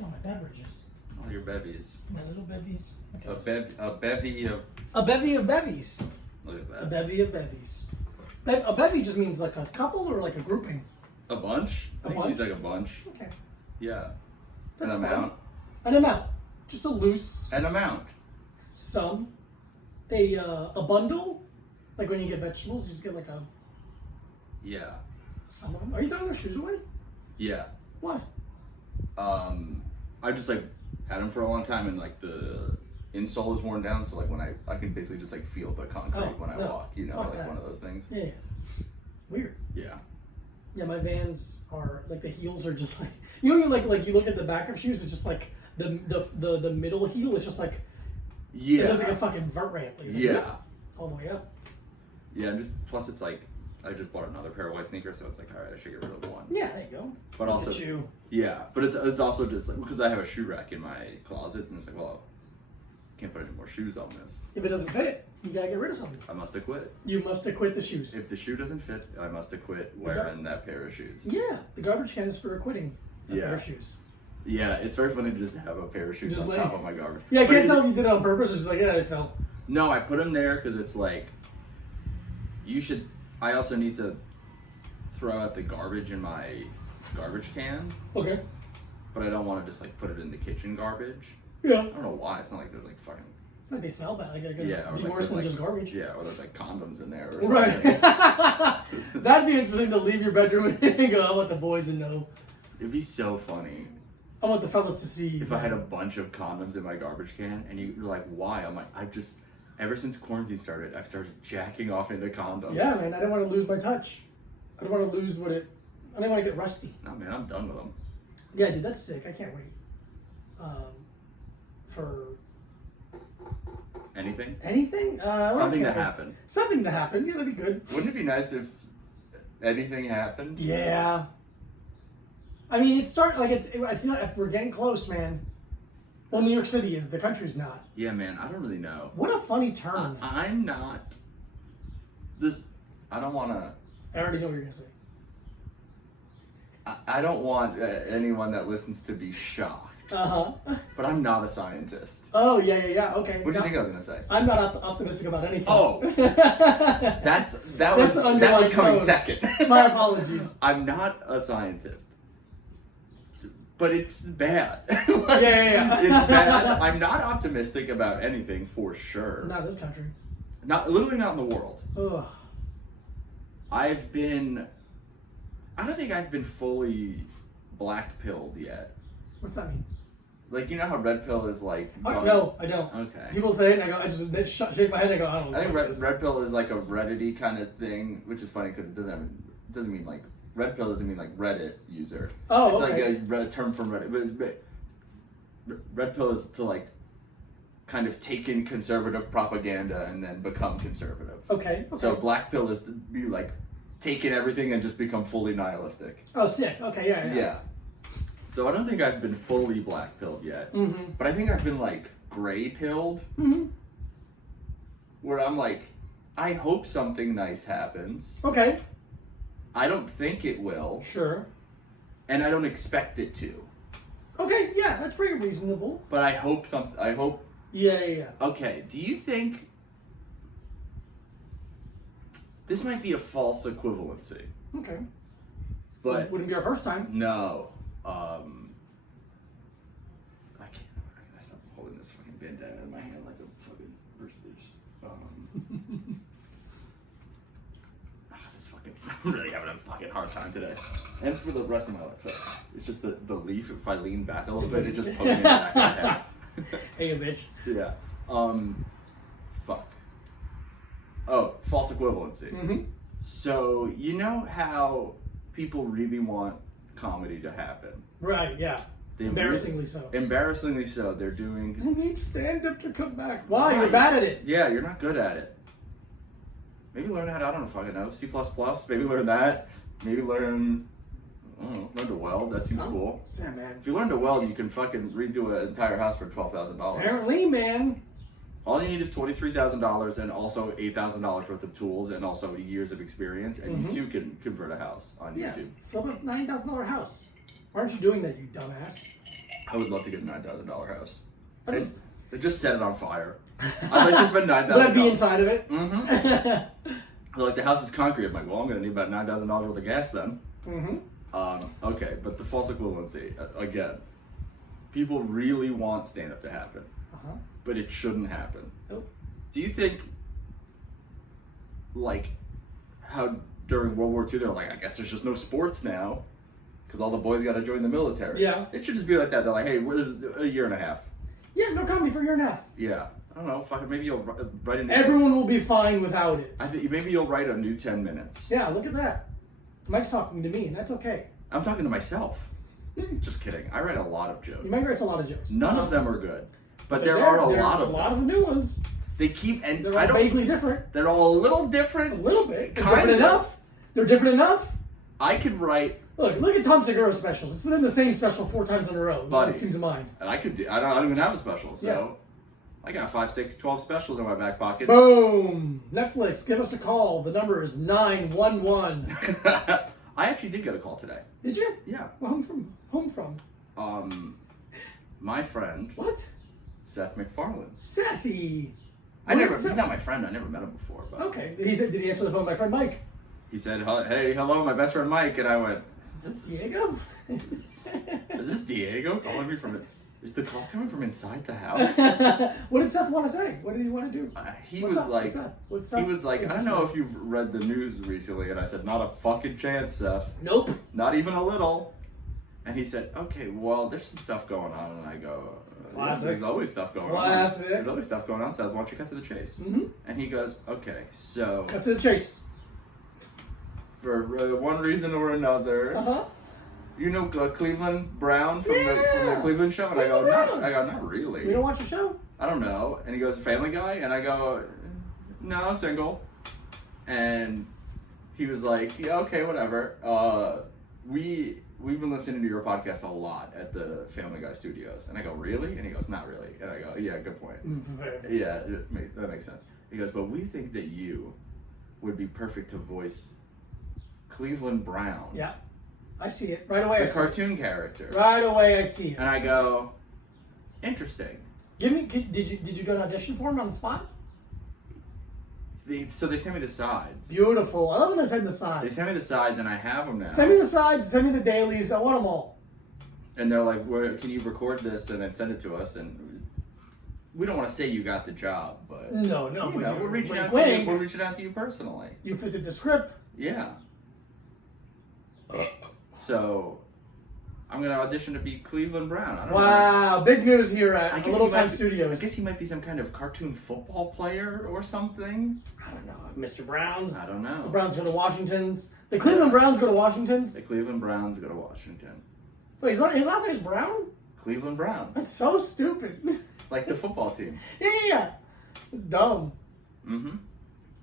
Oh, my beverages. All your bevies. My little bevies. Okay. A bevy of. A bevy of bevies. Look at that. A bevy of bevies. A bevy just means like a couple or like a grouping? A bunch? A I think bunch? it means like a bunch. Okay. Yeah. That's An fine. amount. An amount. Just a loose An amount. sum. A bundle. Like when you get vegetables, you just get like a Yeah. sum of them. Are you throwing those shoes away? Yeah. Why? I just like had them for a long time and like the insole is worn down, so like when I can basically just like feel the concrete when I walk, you know, fuck like that. one of those things. Yeah. Weird. Yeah. Yeah, my Vans are like the heels are just like you know like you look at the back of shoes, it's just like the middle heel is just like Yeah. it looks like a fucking vert ramp. Like, it's like, Yeah. all the way up. Yeah, and just plus it's like I just bought another pair of white sneakers, so it's like, all right, I should get rid of one. Yeah, there you go. But Look also, at you. yeah, but it's also just like because I have a shoe rack in my closet, and it's like, well, can't put any more shoes on this. If it doesn't fit, you gotta get rid of something. I must have quit. You must acquit the shoes. If the shoe doesn't fit, I must have quit wearing that pair of shoes. Yeah, the garbage can is for acquitting a pair Yeah. of shoes. Yeah, it's very funny to just have a pair of shoes Just on lay- top of my garbage. Yeah, I But can't it- tell if you did it on purpose or just like, yeah, it fell. No, I put them there because it's like, you should. I also need to throw out the garbage in my garbage can, Okay. but I don't want to just like put it in the kitchen garbage. Yeah. I don't know why. It's not like there's like fucking. Like they smell bad. Like they're gonna Yeah, or be like worse there's, than like, just garbage. Yeah, or there's like condoms in there. Or Right. something. That'd be interesting to leave your bedroom and go, I want the boys to know. It'd be so funny I want the fellas to see. if I had a bunch of condoms in my garbage can, and you're like, "Why?" I'm like, "I've just ever since quarantine started, I've started jacking off into condoms." Yeah, man, I didn't want to lose my touch. I don't want to lose what it. I didn't want to get rusty. No, man, I'm done with them. Yeah, dude, that's sick. I can't wait. For Anything? anything? Something to okay. happen. Something to happen. Yeah, that'd be good. Wouldn't it be nice if anything happened? Yeah. I mean, it's starting like it's. I feel like we're getting close, man. Well, New York City is. The country's not. Yeah, man, I don't really know. What a funny turn. I'm not. I don't want to. I already know what you're gonna say. I don't want anyone that listens to be shocked. Uh huh. But I'm not a scientist. Oh yeah. Okay. What do you think I was gonna say? I'm not optimistic about anything. Oh. That That was underlying coming tone. second. My apologies. I'm not a scientist. But it's bad. Yeah. It's bad. I'm not optimistic about anything for sure. Not this country. Literally not in the world. Ugh. I don't think I've been fully black pilled yet. What's that mean? Like, you know how red pill is like. No, I don't. Okay. People say it, and I go, I just shake my head, and I go, I don't know. I think what it is. red pill is like a Reddit-y kind of thing, which is funny because it doesn't mean like red pill doesn't mean like Reddit user. Oh, it's okay. like a term from Reddit. But red pill is to like kind of take in conservative propaganda and then become conservative. Okay. So black pill is to be like taking everything and just become fully nihilistic. Oh, sick. Okay, yeah. Yeah. So I don't think I've been fully black pilled yet, but I think I've been like gray pilled, where I'm like, I hope something nice happens. Okay. I don't think it will, Sure. and I don't expect it to. Okay, yeah, that's pretty reasonable. But I hope Yeah. Okay, do you think this might be a false equivalency? Okay. But Wouldn't be our first time. no, I can't. I gotta stop holding this fucking bandana in my hand like a fucking Bruce Bruce. This fucking. I'm really having a fucking hard time today, and for the rest of my life. So it's just the leaf. If I lean back a little bit, it just pokes me in the back of my head. Hey, you bitch. Yeah. Fuck. Oh, false equivalency. So you know how people really want comedy to happen. Right, yeah. Embarrassingly so. Embarrassingly so. They're doing. I need stand-up to come back. Why? You're bad at it. Yeah, you're not good at it. Maybe learn how to, I don't fucking know, C++. Maybe learn that. Maybe learn, I don't know, learn to weld. That seems cool. Yeah, man. If you learn to weld, you can fucking redo an entire house for $12,000. Apparently, man. All you need is $23,000 and also $8,000 worth of tools and also years of experience, and you too can convert a house on Yeah. YouTube. Flip a $9,000 house. Why aren't you doing that, you dumbass? I would love to get a $9,000 house. I just, They just set it on fire. I'd like to spend $9,000. would I be inside of it? Mm-hmm. They're like, the house is concrete. I'm like, well, I'm going to need about $9,000 worth of gas then. Mm-hmm. Okay, but the false equivalency, again, people really want stand-up to happen, but it shouldn't happen. Nope. Do you think, like, how during World War II, they're like, I guess there's just no sports now, because all the boys got to join the military. Yeah. It should just be like that. They're like, hey, this is a year and a half. Yeah, no comedy for a year and a half. Yeah. I don't know. Maybe you'll write a new... Everyone will be fine without it. I think maybe you'll write a new 10 minutes. Yeah, look at that. Mike's talking to me, and that's okay. I'm talking to myself. Just kidding. I write a lot of jokes. Mike writes a lot of jokes. None of them are good, but there are a lot of them. A lot of new ones. They keep and They're all vaguely different. They're all a little different. A little bit. They're Kind different of. enough. They're different enough. I could write, Look at Tom Segura's specials. It's been the same special 4 times in a row. Buddy. It seems to mind. and I could do. I don't even have a special, so I got 5, 6, 12 specials in my back pocket. Boom! Netflix, give us a call. The number is 911. I actually did get a call today. Did you? Yeah. Well, home from. My friend What? Seth MacFarlane. Sethy. He's not my friend. I never met him before, but Okay. He said, did he answer the phone? My friend Mike. he said, "Hey, hello, my best friend Mike," and I went, That's Diego. "Is this Diego calling me from? Is the call coming from inside the house?" What did Seth want to say? What did he want to do? He What's was up? like, What's up? he was like, I don't know if you've read the news recently, and I said, not a fucking chance, Seth. Nope. Not even a little. And he said, okay, well, there's some stuff going on, and I go, Classic. There's always stuff going Classic. on. There's always stuff going on, Seth. Why don't you cut to the chase? Mm-hmm. And he goes, okay, so Cut to the chase. for one reason or another. Uh-huh. You know Cleveland Brown from the Cleveland show? And I go, not really. You don't watch the show? I don't know. And he goes, Family Guy? And I go, no, single. And he was like, yeah, okay, whatever. We've been listening to your podcast a lot at the Family Guy studios. And I go, really? And he goes, not really. And I go, yeah, good point. Yeah, that makes sense. He goes, but we think that you would be perfect to voice Cleveland Brown. Yeah. I see it. Right away I The see cartoon character. it. Right away I see it. And I go, interesting. Did you go to audition for him on the spot? So they sent me the sides. Beautiful. I love when they send the sides. They sent me the sides, and I have them now. Send me the sides, send me the dailies. I want them all. And they're like, can you record this and then send it to us? And we don't want to say you got the job, but No. we're reaching out to you. We're reaching out to you personally. You fitted the script. Yeah. So I'm gonna audition to be Cleveland Brown. I don't know. Wow, big news here I at guess Little he might Time be- Studios. I guess he might be some kind of cartoon football player or something. I don't know. Mr. Browns. I don't know. The Browns go to Washington's. The Cleveland Browns go to Washington's. The Cleveland Browns go to Washington. Wait, his last name is Brown? Cleveland Brown, That's so stupid. like the football team. Yeah. It's dumb. Mm-hmm.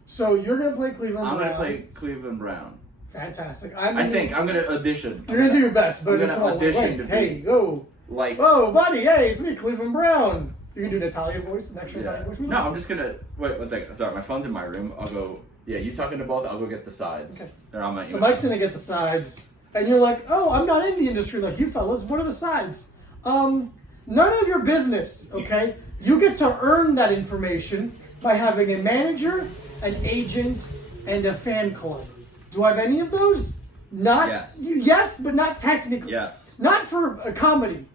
So you're gonna play Cleveland I'm Brown. gonna play Cleveland Brown. Fantastic. I think I'm gonna audition. You're gonna do your best, but I'm gonna come on, audition wait, to be- hey, go. Like, Whoa, buddy, hey, it's me, Cleveland Brown. You're gonna do an Italian voice, an extra yeah. Italian voice? No, I'm just gonna wait. One second. Sorry, my phone's in my room. I'll go. Yeah, you talking to both? I'll go get the sides. Okay. They're on my. So email. Mike's gonna get the sides, and you're like, oh, I'm not in the industry like you fellas. What are the sides? None of your business, okay? You get to earn that information by having a manager, an agent, and a fan club. Do I have any of those? Not. Yes. Yes, but not technically. Yes. Not for a comedy.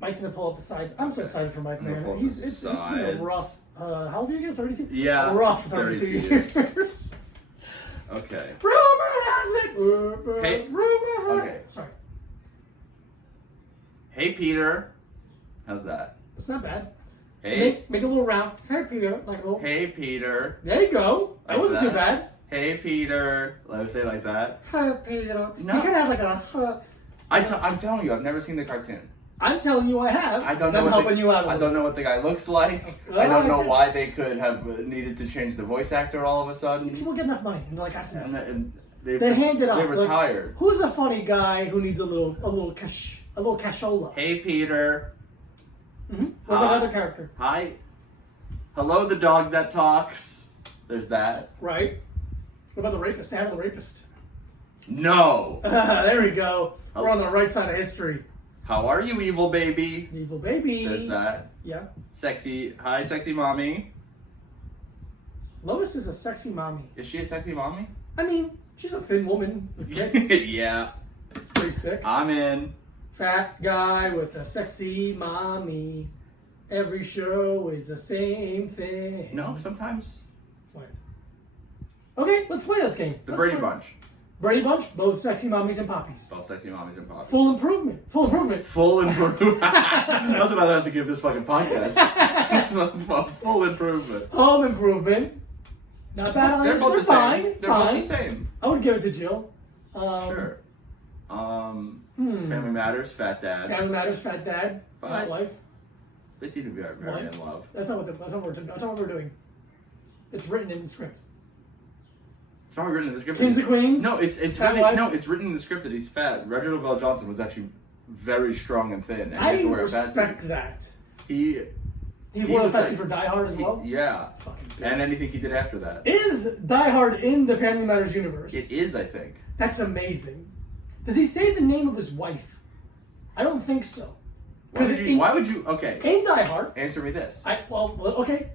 Mike's gonna pull up the sides. I'm so excited for Mike, I'm gonna man. pull up It's the been a sides. rough. How old are you again? 32. Yeah, A rough 32 years. Okay. Rumor has it. Hey. Rumor has Okay. it. Sorry, Hey Peter. How's that? it's not bad. Hey. Make a little round. Hey Peter, like a little. Hey Peter. There you go. That Like wasn't too that? bad. Hey Peter. Let me say it like that. Hey Peter. No. He kind of has like a. I'm telling you, I've never seen the cartoon. I'm telling you, I have. I don't know. I'm what helping the, you out. A I little. don't know what the guy looks like. I don't know why they could have needed to change the voice actor all of a sudden. People get enough money, and they're like, that's enough. And They hand it off. They like, retired. Who's a funny guy who needs a little cashola? Hey Peter. Mm-hmm. What about another character? Hi. Hello, the dog that talks. There's that. Right. What about the rapist? Say hi to the rapist. No. There we go. We're on the right side of history. How are you, evil baby? Evil baby. There's that. Yeah. Hi, sexy mommy. Lois is a sexy mommy. Is she a sexy mommy? I mean, she's a thin woman with tits. Yeah. It's pretty sick. I'm in. Fat guy with a sexy mommy. Every show is the same thing. No, sometimes. What? Okay, let's play this game. The Let's Brady play. Bunch. Brady Bunch, both sexy mommies and poppies. Both sexy mommies and pops. Full improvement. Full improvement. Full improvement. That's what I have to give this fucking podcast. Full improvement. Home improvement. Not bad. They're both the fine. same. They're fine. both the same. I would give it to Jill. Sure. Family Matters, Fat Dad. Family Matters, Fat Dad, Fine. Fat Wife. They seem to be very in love. That's not what we're doing. It's written in the script. It's not written in the script. Kings and Queens. No, it's Fat written. Wife. No, it's written in the script that he's fat. Reginald Vell Johnson was actually very strong and thin. And he I had to wear a fat respect suit. that. He wore the was fat like- suit for Die Hard as well. Yeah. Fucking bitch. And anything he did after that. Is Die Hard in the Family Matters universe? It is, I think. That's amazing. Does he say the name of his wife? I don't think so. Why would you? Okay. In Die Hard. Answer me this. Okay.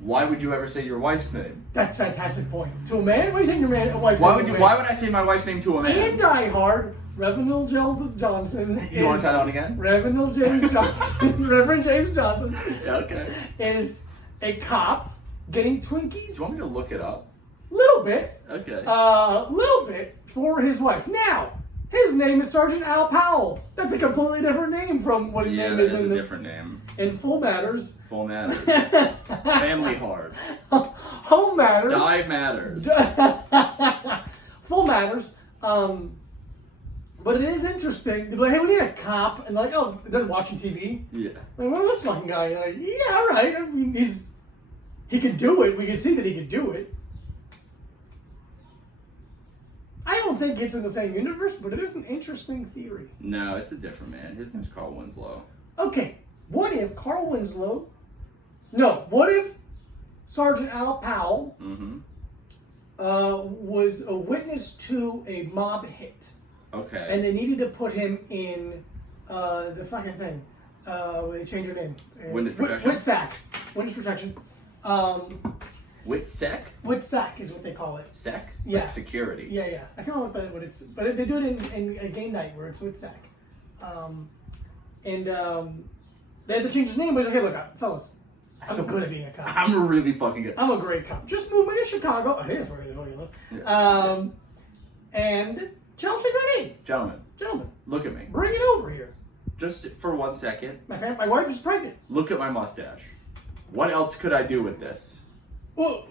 Why would you ever say your wife's name? That's a fantastic point. To a man? What are you saying your wife's Why name would to you? a man? Why would I say my wife's name to a man? In Die Hard, Reverend Jill Johnson You want to try that one again? Reverend James Johnson. Reverend James Johnson Okay. is a cop getting Twinkies. Do you want me to look it up? Little bit. Okay. Little bit for his wife. Now, his name is Sergeant Al Powell. That's a completely different name from what his name is in a the different name. in Full Matters. Full Matters. Family Hard. Home Matters. Die Matters. Full Matters. But it is interesting. They're like, hey, we need a cop. And they're like, oh, they're watching TV. Yeah. Like, what is this fucking guy? You're like, yeah, all right. I mean, he could do it. We can see that he could do it. I don't think it's in the same universe, but it is an interesting theory. No, it's a different man. His name's Carl Winslow. Okay, what if Carl Winslow... No, what if Sergeant Al Powell was a witness to a mob hit? Okay. And they needed to put him in the fucking thing. They changed her name. Witness protection? WITSAC. Witness protection. WITSEC? WITSAC is what they call it. Sec? Yeah. Like security. Yeah. I can't remember what it's... But they do it in a game night where it's WITSAC. They had to change his name, but he's like, hey, look, fellas, I'm good at being a cop. I'm really fucking good. I'm a great cop. Just move me to Chicago. I think that's where you live. Yeah. And I'll change my name. Gentlemen, look at me. Bring it over here. Just for 1 second. My wife is pregnant. Look at my mustache. What else could I do with this? What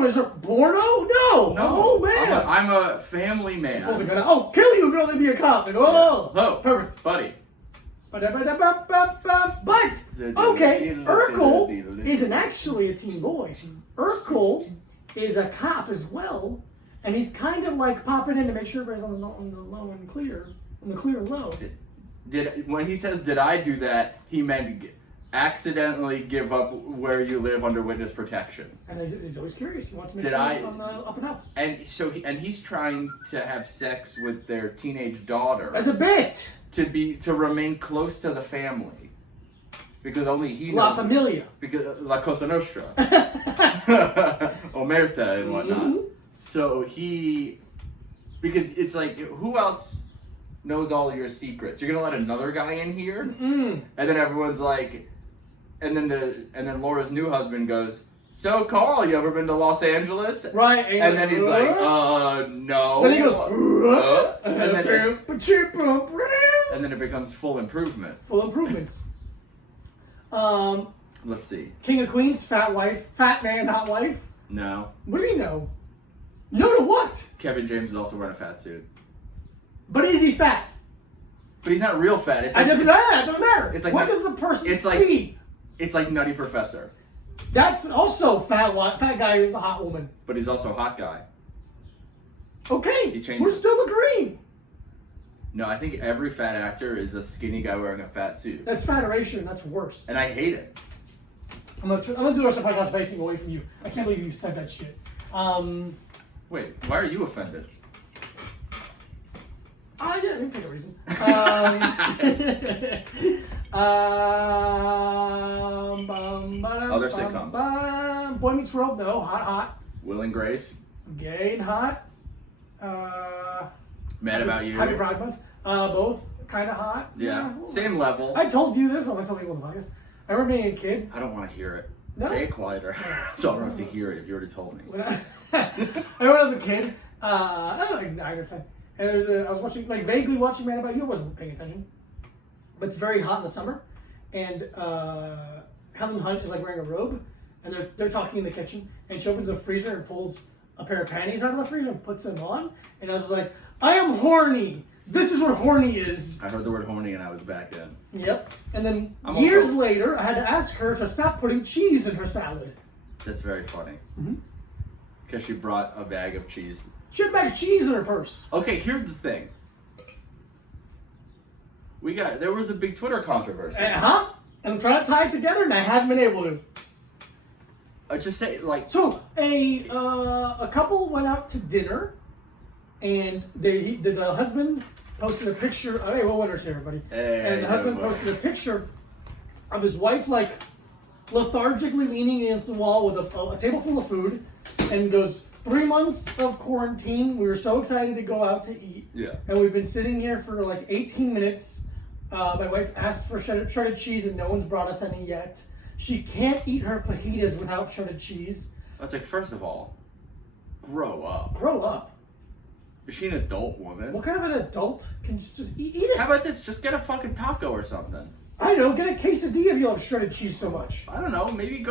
was it, Borno? No. Oh, man. I'm a family man. I'll kill you if you only be a cop. And, Oh, perfect. buddy. But, okay, Urkel isn't actually a teen boy. Urkel is a cop as well, and he's kind of like popping in to make sure everybody's on the low and clear, on the clear and low. When he says, did I do that, he meant accidentally give up where you live under witness protection. And he's always curious. He wants to make sure he's on the up and up. And so he's trying to have sex with their teenage daughter. As a bit. To remain close to the family. Because only he knows. La Familia. Because La Cosa Nostra. Omerta and whatnot. Mm-hmm. So because it's like, who else knows all your secrets? You're gonna let another guy in here? Mm-mm. And then everyone's like, and then Laura's new husband goes, so Carl, you ever been to Los Angeles? Right. And then he's like, no. Then he goes, and then it becomes Full Improvement. Full Improvements. Let's see. King of Queens, fat wife, fat man, hot wife. No. What do you know? No to what? Kevin James is also wearing a fat suit. But is he fat? But he's not real fat. It's It like, doesn't matter. It doesn't matter. It's like what does the person it's like- see? It's like Nutty Professor. That's also fat guy with a hot woman. But he's also a hot guy. Okay, He changed we're it. still agreeing. No, I think every fat actor is a skinny guy wearing a fat suit. That's federation. That's worse. And I hate it. I'm gonna do the rest of the podcast facing away from you. I can't believe you said that shit. Wait, why are you offended? I Yeah, we can pick a reason. Other sitcoms. Boy Meets World, no. Hot, hot. Will and Grace. Gay and hot. Mad About You. Happy Pride Month. Both kind of hot. Yeah. Same level. I told you this, but I'm going to tell people on the podcast. I remember being a kid. I don't want to hear it. No? Say it quieter. So I don't have to hear it if you already told me. I remember when I was a kid, like 9 or 10, and I was watching, like vaguely watching Mad About You. I wasn't paying attention, but it's very hot in the summer, and Helen Hunt is like wearing a robe, and they're talking in the kitchen, and she opens the freezer and pulls a pair of panties out of the freezer and puts them on, and I was just like, I am horny. This is what horny is. I heard the word horny and I was back in. Yep. And then I'm years also- later, I had to ask her to stop putting cheese in her salad. That's very funny. Mm-hmm. Because she brought a bag of cheese. She had a bag of cheese in her purse. Okay, here's the thing. There was a big Twitter controversy. And I'm trying to tie it together, and I haven't been able to. I just say, like... So, a couple went out to dinner, and the husband posted a picture. Hey, well, winners here, everybody. And the husband posted a picture of his wife, like, lethargically leaning against the wall with a table full of food, and goes, 3 months of quarantine. We were so excited to go out to eat. Yeah. And we've been sitting here for like 18 minutes. My wife asked for shredded cheese, and no one's brought us any yet. She can't eat her fajitas without shredded cheese. It's like, first of all, grow up. Grow up. Is she an adult woman? What kind of an adult can just eat it? How about this? Just get a fucking taco or something. I know, get a quesadilla if you love shredded cheese so much. I don't know. Maybe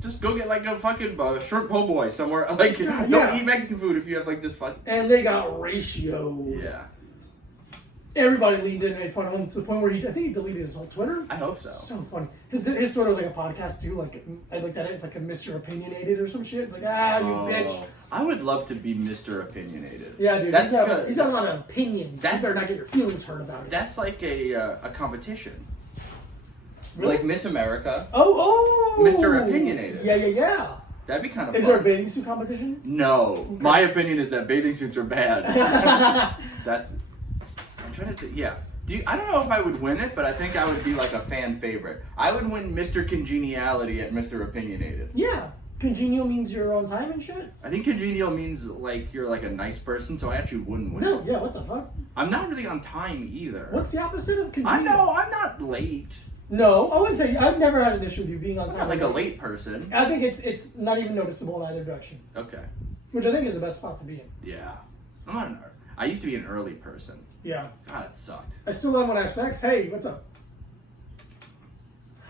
just go get like a fucking shrimp po' boy somewhere. Like, Yeah. don't eat Mexican food if you have like this fucking... And they got ratio. Yeah. Everybody leaned in and made fun of him to the point where I think he deleted his whole Twitter. I hope so. So funny. His Twitter was like a podcast too. Like I looked at it, it's like a Mr. Opinionated or some shit. It's like, you bitch. I would love to be Mr. Opinionated. Yeah, dude. That's He's got a lot of opinions. You better not get your feelings hurt about it. That's like a competition. Really? Like Miss America. Oh! Mr. Opinionated. Yeah. That'd be kind of Is fun. there a bathing suit competition? No. Okay. My opinion is that bathing suits are bad. I'm trying to think. Yeah. I don't know if I would win it, but I think I would be like a fan favorite. I would win Mr. Congeniality at Mr. Opinionated. Yeah. Congenial means you're on time and shit? I think congenial means like you're like a nice person, so I actually wouldn't win. No, yeah, what the fuck? I'm not really on time either. What's the opposite of congenial? I know, I'm not late. No, I wouldn't say, I've never had an issue with you being on I'm time. not like a late person. I think it's not even noticeable in either direction. Okay. Which I think is the best spot to be in. Yeah. I used to be an early person. Yeah. God, it sucked. I still love when I have sex. Hey, what's up?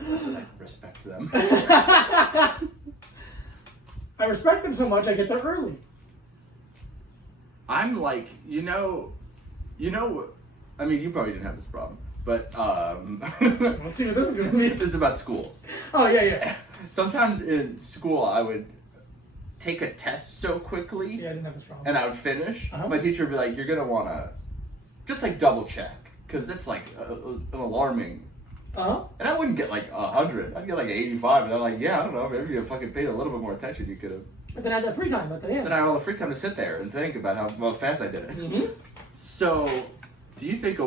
I respect them. I respect them so much I get there early. I'm like, I mean, you probably didn't have this problem, but Let's see what this is going to be. this is about school. Oh, yeah. Sometimes in school, I would take a test so quickly, Yeah, I didn't have this problem. and I would finish. Uh-huh. My teacher would be like, "You're gonna wanna just like double check, because that's like an alarming." Uh-huh. And I wouldn't get like 100. I'd get like 85, and I'm like, "Yeah, I don't know. Maybe if you fucking paid a little bit more attention, you could have." But then I had that free time at the end. Then I had all the free time to sit there and think about how fast I did it. Mm-hmm. So, do you think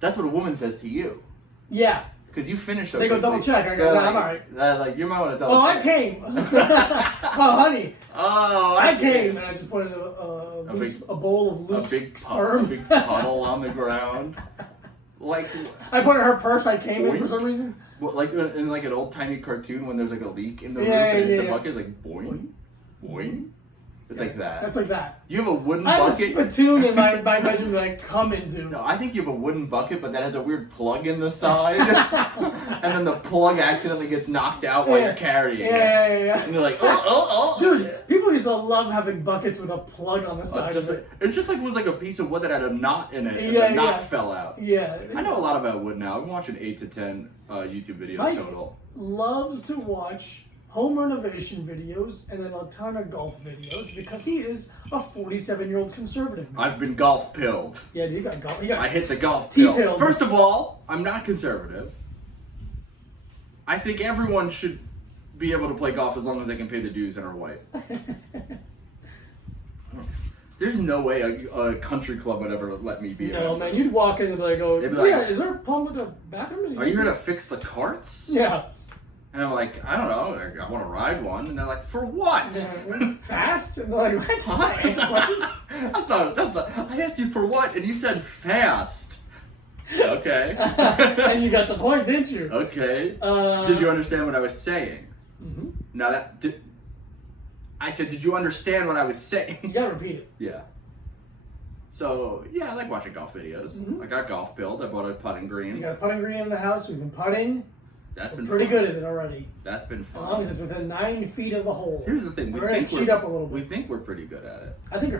that's what a woman says to you? Yeah. Because you finished so They go quickly. double check. I go, They're no, I'm like, alright. Like, you might want to double Oh, check. I came. Oh, honey. Oh, I came. And I just put in a bowl of loose a big sperm. a big puddle on the ground. Like, I put in her purse. I came in for some reason. like in like an old timey cartoon when there's like a leak in the roof Yeah, and yeah, the yeah. bucket is like boing, boing. It's like that. That's like that. You have a wooden I have a bucket. spittoon in my bedroom that I come into. No, I think you have a wooden bucket, but that has a weird plug in the side, and then the plug accidentally gets knocked out while you're carrying it. Yeah. And you're like, oh. Dude, people used to love having buckets with a plug on the side. It just like was like a piece of wood that had a knot in it, and Yeah, the knot yeah. fell out. Yeah. I know a lot about wood now. I've been watching 8 to 10 YouTube videos Mike total. loves to watch home renovation videos and then a ton of golf videos because he is a 47-year-old conservative man. I've been golf pilled. Yeah, dude, you got golf. I hit the golf T-pilled. pill. First of all, I'm not conservative. I think everyone should be able to play golf as long as they can pay the dues and are white. There's no way a country club would ever let me be. No, man, you'd walk in and be like, "Oh, They'd be yeah, like, is there a problem with the bathrooms? Are you here to fix the carts?" Yeah. And I'm like, I don't know, I want to ride one. And they're like, for what? Yeah, fast? And they're like, what? Answer questions? That's not, I asked you for what? And you said fast. Okay. And you got the point, didn't you? Okay. Did you understand what I was saying? Mm-hmm. Now I said, did you understand what I was saying? You gotta repeat it. Yeah. So, yeah, I like watching golf videos. Mm-hmm. I got golf build. I bought a putting green. You got a putting green in the house. We've been putting. That's We're been pretty fun. good at it already. That's been fun. As long as it's within 9 feet of the hole. Here's the thing. We're gonna cheat up a little bit. We think we're pretty good at it. I think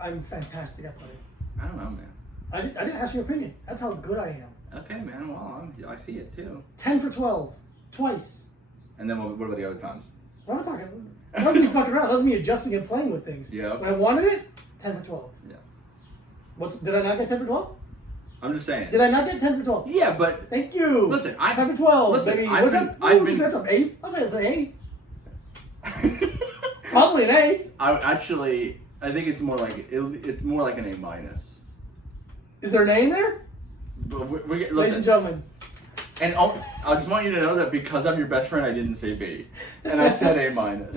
I'm fantastic at putting. I don't know, man. I didn't ask your opinion. That's how good I am. Okay, man. Well, I see it too. 10 for 12. Twice. And then what about the other times? What am I talking? That wasn't me fucking around. That was me adjusting and playing with things. Yeah. When I wanted it, 10 for 12. Yeah. Did I not get 10 for 12? I'm just saying. Did I not get 10 for 12? Yeah, but Thank you. Listen, 10 for 12. listen, Baby. I've What's been- up? I've Ooh, been- that's an 8. I'll say it's an 8. Probably an A. I think it's more like it's more like an A minus. Is there an A in there? But Ladies and listen, gentlemen. and I just want you to know that because I'm your best friend, I didn't say B, and I said A minus.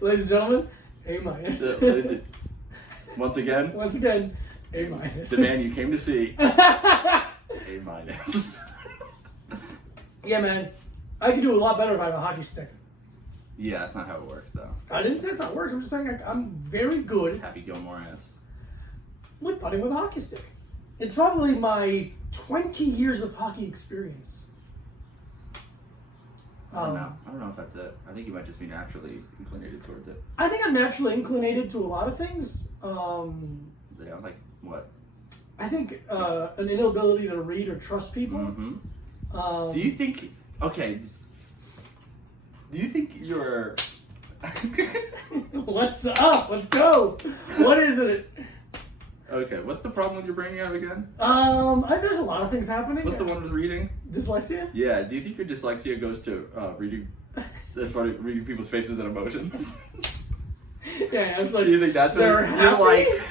Ladies and gentlemen, A minus. Once again, Once again, A minus. the man you came to see, A minus. Yeah, man. I could do a lot better if I have a hockey stick. Yeah, that's not how it works, though. I didn't say it's how it works. I'm just saying I'm very good Happy Gilmore-esque. with putting with a hockey stick. It's probably my 20 years of hockey experience. I don't know. I don't know if that's it. I think you might just be naturally inclinated towards it. I think I'm naturally inclinated to a lot of things. Yeah, like what? I think an inability to read or trust people. Mm-hmm. Do you think? Okay. Do you think you're? What's up? Let's go. What is it? Okay. What's the problem with your brain you have again? There's a lot of things happening. What's the one with reading? Dyslexia? Yeah. Do you think your dyslexia goes to reading, as far as reading people's faces and emotions? Yeah, I'm like, Do you think that's what they're you're happy? like?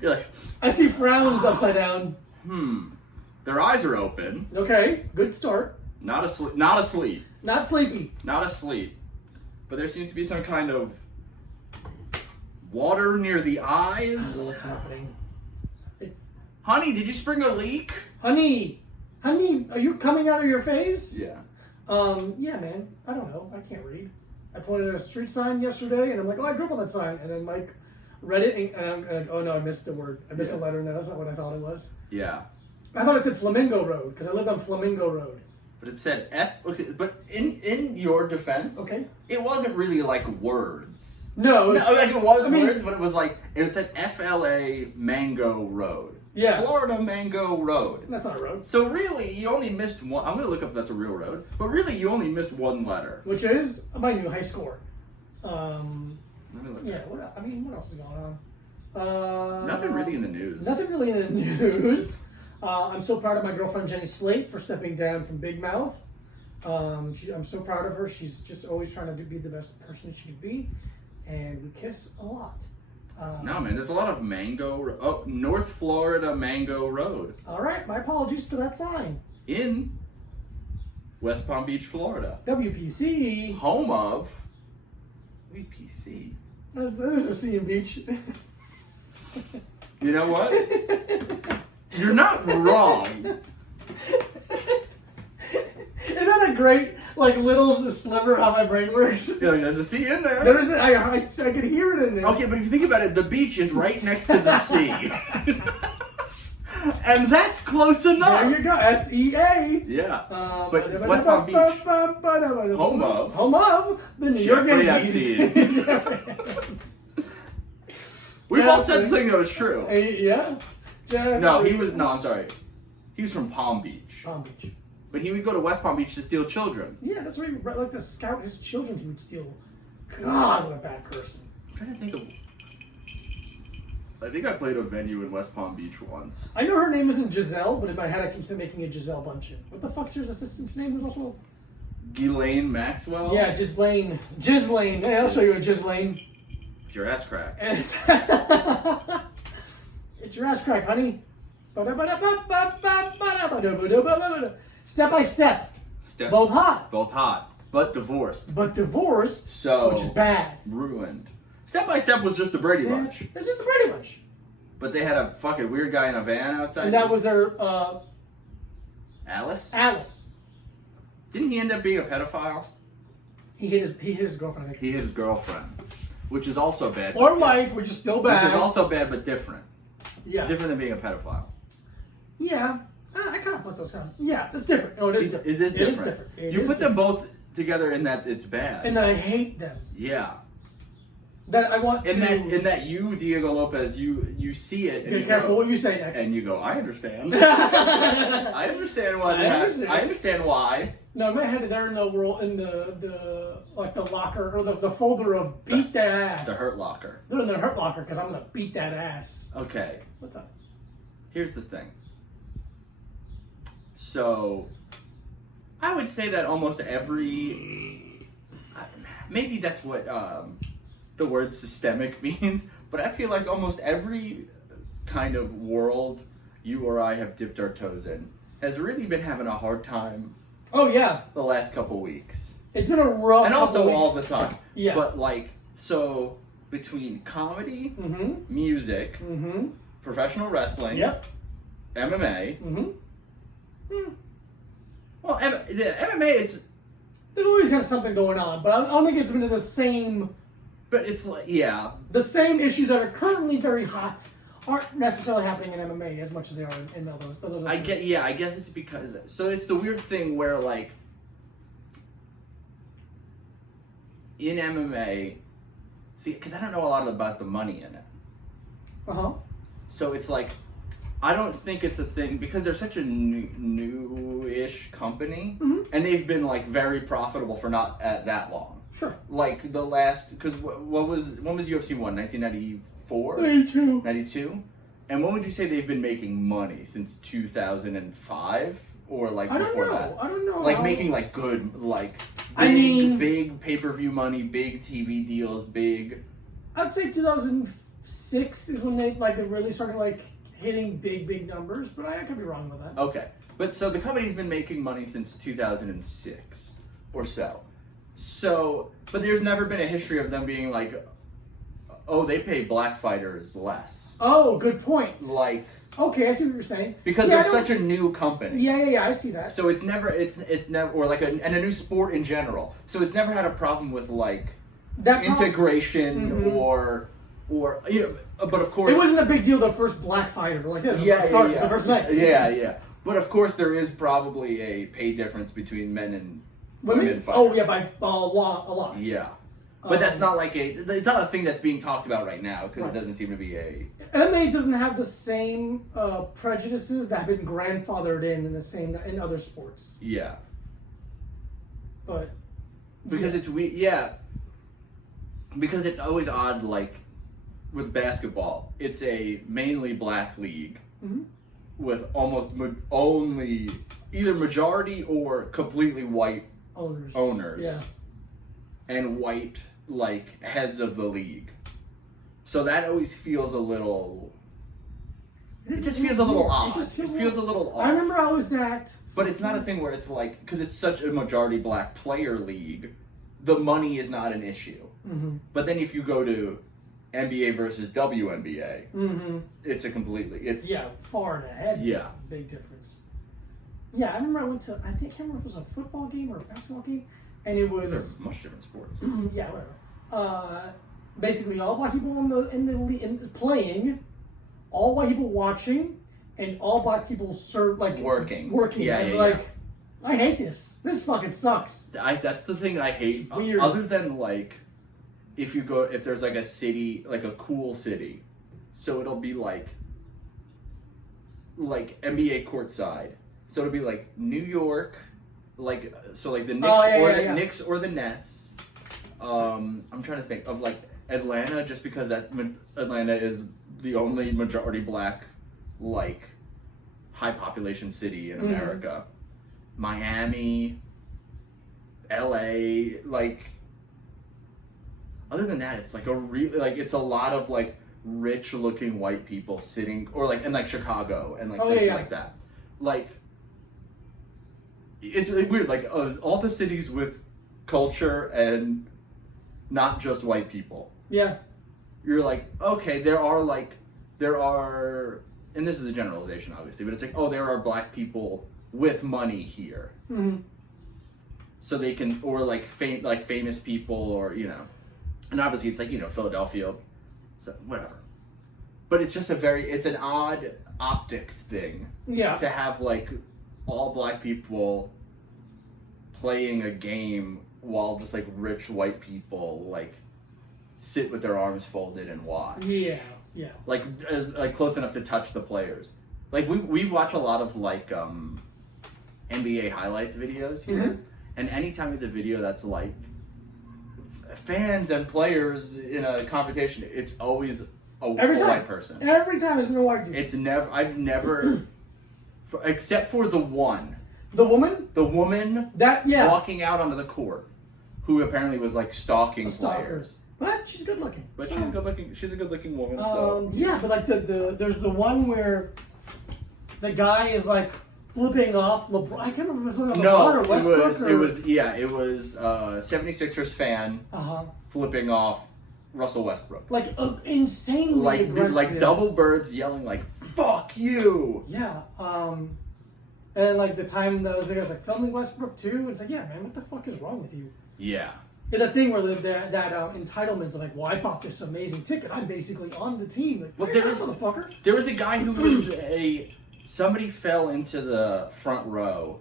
You're like, I see frowns upside down. Their eyes are open, Okay, good start. not asleep, not asleep, Not sleepy. not asleep, but there seems to be some kind of water near the I don't know eyes. what's happening. Honey, did you spring a leak? Honey, are you coming out of your face? Yeah. Yeah, man. I don't know. I can't read. I pointed at a street sign yesterday, and I'm like, oh, I grew up on that sign. And then Mike read it, and I'm like, oh no, I missed the word. I missed a letter in there. That's not what I thought it was. Yeah. I thought it said Flamingo Road, because I lived on Flamingo Road. But it said F. Okay, but in your defense, Okay. it wasn't really like words. No, it was, No, like it was I mean- words, but it was like it said FLA Mango Road. Yeah. Florida Mango Road. That's not a road. So really, you only missed one. I'm gonna look up if that's a real road. But really, you only missed one letter. Which is my new high score. Let me look. Yeah, what else is going on? Nothing really in the news. Nothing really in the news. I'm so proud of my girlfriend Jenny Slate for stepping down from Big Mouth. I'm so proud of her. She's just always trying to be the best person she can be. And we kiss a lot. No, man, there's a lot of North Florida Mango Road All right, my apologies to that sign. in West Palm Beach, Florida. WPC. Home of WPC. There's a C in Beach. You know what? You're not wrong. Is that a great, little sliver of how my brain works? You know, there's a C in there. There is I could hear it in there. Okay, but if you think about it, the beach is right next to the sea. And that's close enough. There you go, SEA. Yeah. But West Palm Beach, home of the New York Jeffrey Yankees. We both said the thing that was true. Yeah. No, I'm sorry. He was from Palm Beach. Palm Beach. But he would go to West Palm Beach to steal children. Yeah, that's where he would like to scout his children he would steal. God, what a bad person. I'm trying to think of... I think I played a venue in West Palm Beach once. I know her name isn't Giselle, but in my head I keep making it Giselle Bundchen. What the fuck's your assistant's name who's also... Ghislaine Maxwell? Yeah, Ghislaine. Hey, I'll show you a Ghislaine. It's your ass crack. It's, it's your ass crack, honey. Step by step. Both hot. Both hot. But divorced. But divorced, So which is bad. Ruined. Step by Step was just the Brady Bunch. It's just a Brady Bunch. But they had a fucking weird guy in a van outside. And that was their Alice? Alice. Didn't he end up being a pedophile? He hit his girlfriend, I think. He hit his girlfriend. Which is also bad. Or wife, which is still bad. Which is also bad but different. Yeah. Different than being a pedophile. Yeah. I kind of put those kind of... Yeah, it's different. No, it is different. It is different. It is different. You put them both together in that it's bad. And that I hate them. Yeah. That I want in to... In that you, Diego Lopez, you see it. And Be careful what you say next. And you go, I understand. I understand why they I understand why. No, in my head, they're in the world, in the like the locker, or the folder of beat that ass. The hurt locker. They're in the hurt locker because I'm going to beat that ass. Okay. What's up? Here's the thing. So, I would say that almost every, maybe that's what the word systemic means, but I feel like almost every kind of world you or I have dipped our toes in has really been having a hard time. Oh, yeah. The last couple weeks. It's been a rough and also couple all weeks. the time. Yeah. But like, so between comedy, music, professional wrestling, yep, MMA. Well, the MMA, there's always kind of something going on, but I don't think it's been the same. But it's like, yeah, the same issues that are currently very hot aren't necessarily happening in MMA as much as they are in other. I guess it's because it's the weird thing where like in MMA, see, because I don't know a lot about the money in it. So it's like, I don't think it's a thing because they're such a new-ish company, and they've been like very profitable for not that long. Sure. Like the last, because when was UFC 1? 1994? 92. 92? And when would you say they've been making money? Since 2005? Or like before that? I don't know. Like making like good, like big pay-per-view money, big TV deals, big... I'd say 2006 is when they like really started like hitting big numbers, but I could be wrong with that. Okay. But so the company's been making money since 2006 or so. So, but there's never been a history of them being like, oh, they pay black fighters less. Oh, good point. Like, okay, I see what you're saying. Because they're such a new company. Yeah, I see that. So it's never, or like and a new sport in general. So it's never had a problem with like that integration or but of course it wasn't a big deal. The first black fighter like this. Yeah. It's the first night. Yeah. But of course there is probably a pay difference between men and women fighters. Oh yeah, by a lot. Yeah. But that's not like it's not a thing that's being talked about right now because it doesn't seem to be a... MMA doesn't have the same prejudices that have been grandfathered in other sports. Yeah. But... Because it's weird, yeah. Because it's always odd, like, with basketball, it's a mainly black league with almost only either majority or completely white owners. Yeah. And white, like, heads of the league. So that always feels a little... It just feels a little odd. It feels a little odd. I remember I was at... But it's not a thing where it's like... Because it's such a majority black player league, the money is not an issue. But then if you go to NBA versus WNBA, it's a completely... yeah, far and ahead. Yeah. Big difference. Yeah, I remember I went to... I can't remember if it was a football game or a basketball game. And it was... They're much different sports. Yeah, whatever. Basically, all black people in playing, all white people watching, and all black people working. Yeah, it's like, I hate this. This fucking sucks. That's the thing I hate. It's weird. Other than like, if there's like a city, like a cool city, so it'll be like NBA courtside. So it'll be like New York. Like the Knicks Knicks or the Nets. I'm trying to think of like Atlanta, just because Atlanta is the only majority black, like high population city in America. Miami, LA, like other than that, it's like it's a lot of like rich looking white people sitting, or like in like Chicago and like places like that. Like, it's really weird. Like all the cities with culture and not just white people. Yeah. You're like, okay, there are, and this is a generalization, obviously, but it's like, oh, there are black people with money here. Mm-hmm. So they can, or like famous people, or, you know, and obviously it's like, you know, Philadelphia, so whatever. But it's just it's an odd optics thing. Yeah. To have like all black people playing a game while just like rich white people like sit with their arms folded and watch. Yeah. Yeah. Like close enough to touch the players. Like we watch a lot of like NBA highlights videos here, mm-hmm. and anytime there's a video that's like fans and players in a confrontation, it's always a white person. Every time it's been a white dude. It's never. I've never, except for the one. The woman. The woman. That walking out onto the court, who apparently was like stalking players. But she's good looking. But she's good looking. She's a good looking woman. Yeah, but like there's the one where the guy is like flipping off LeBron. I can't remember if it was LeBron or Westbrook. It was 76ers fan flipping off Russell Westbrook. Like insanely aggressive. Like double birds yelling like "fuck you." Yeah. And like the time that was like filming Westbrook too. It's like, yeah, man, what the fuck is wrong with you? Yeah. There's that thing where that entitlement of like, well, I bought this amazing ticket. I'm basically on the team. Like, well, motherfucker. There was a guy who was somebody fell into the front row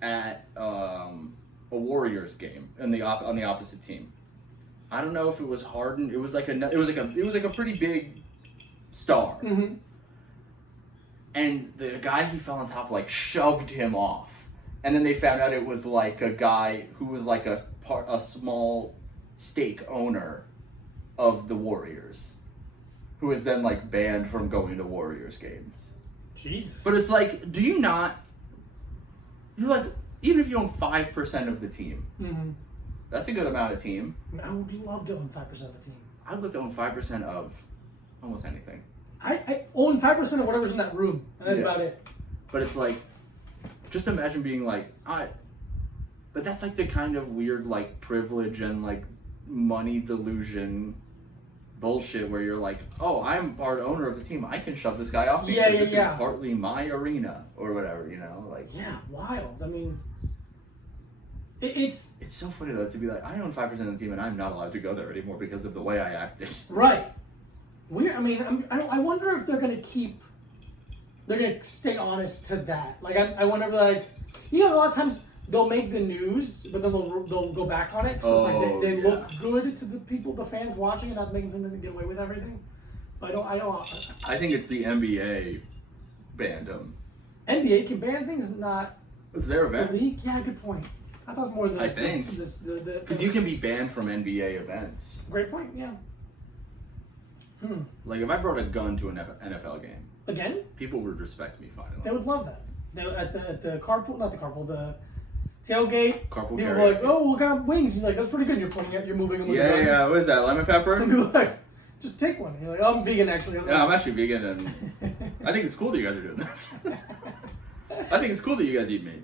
at a Warriors game on the opposite team. I don't know if it was Harden. It was like a pretty big star. Mm-hmm. And the guy he fell on top like shoved him off. And then they found out it was like a guy who was like a small stake owner of the Warriors, who was then like banned from going to Warriors games. Jesus. But it's like, do you not? You're like, even if you own 5% of the team, mm-hmm. that's a good amount of team. I would love to own 5% of the team. I'd love to own 5% of almost anything. I own 5% of whatever's in that room, and that's about it. But it's like, just imagine being like, but that's like the kind of weird like privilege and like money delusion bullshit where you're like, oh, I'm part owner of the team. I can shove this guy off because this is partly my arena or whatever, you know? Like, yeah, wild. I mean, it's so funny though to be like, I own 5% of the team and I'm not allowed to go there anymore because of the way I acted. Right. Weird. I mean, I wonder if they're gonna stay honest to that. Like, I wonder, like, you know, a lot of times they'll make the news, but then they'll go back on it. So it's like they look good to the people, the fans watching, and not making them get away with everything. But I think it's the NBA banned them. NBA can ban things, not it's their event. The league. Yeah, good point. I thought more of this. I think because you can be banned from NBA events. Great point. Yeah. Like if I brought a gun to an NFL game. Again? People would respect me finally. They would love that. At the carpool, not the carpool, the tailgate. Carpool they were like, oh, what kind of wings? You're like, that's pretty good. You're pointing at, you're moving them with the gun. Yeah. What is that? Lemon pepper? And people like, just take one. And you're like, oh, I'm vegan actually. I'm actually vegan, and I think it's cool that you guys are doing this. I think it's cool that you guys eat meat.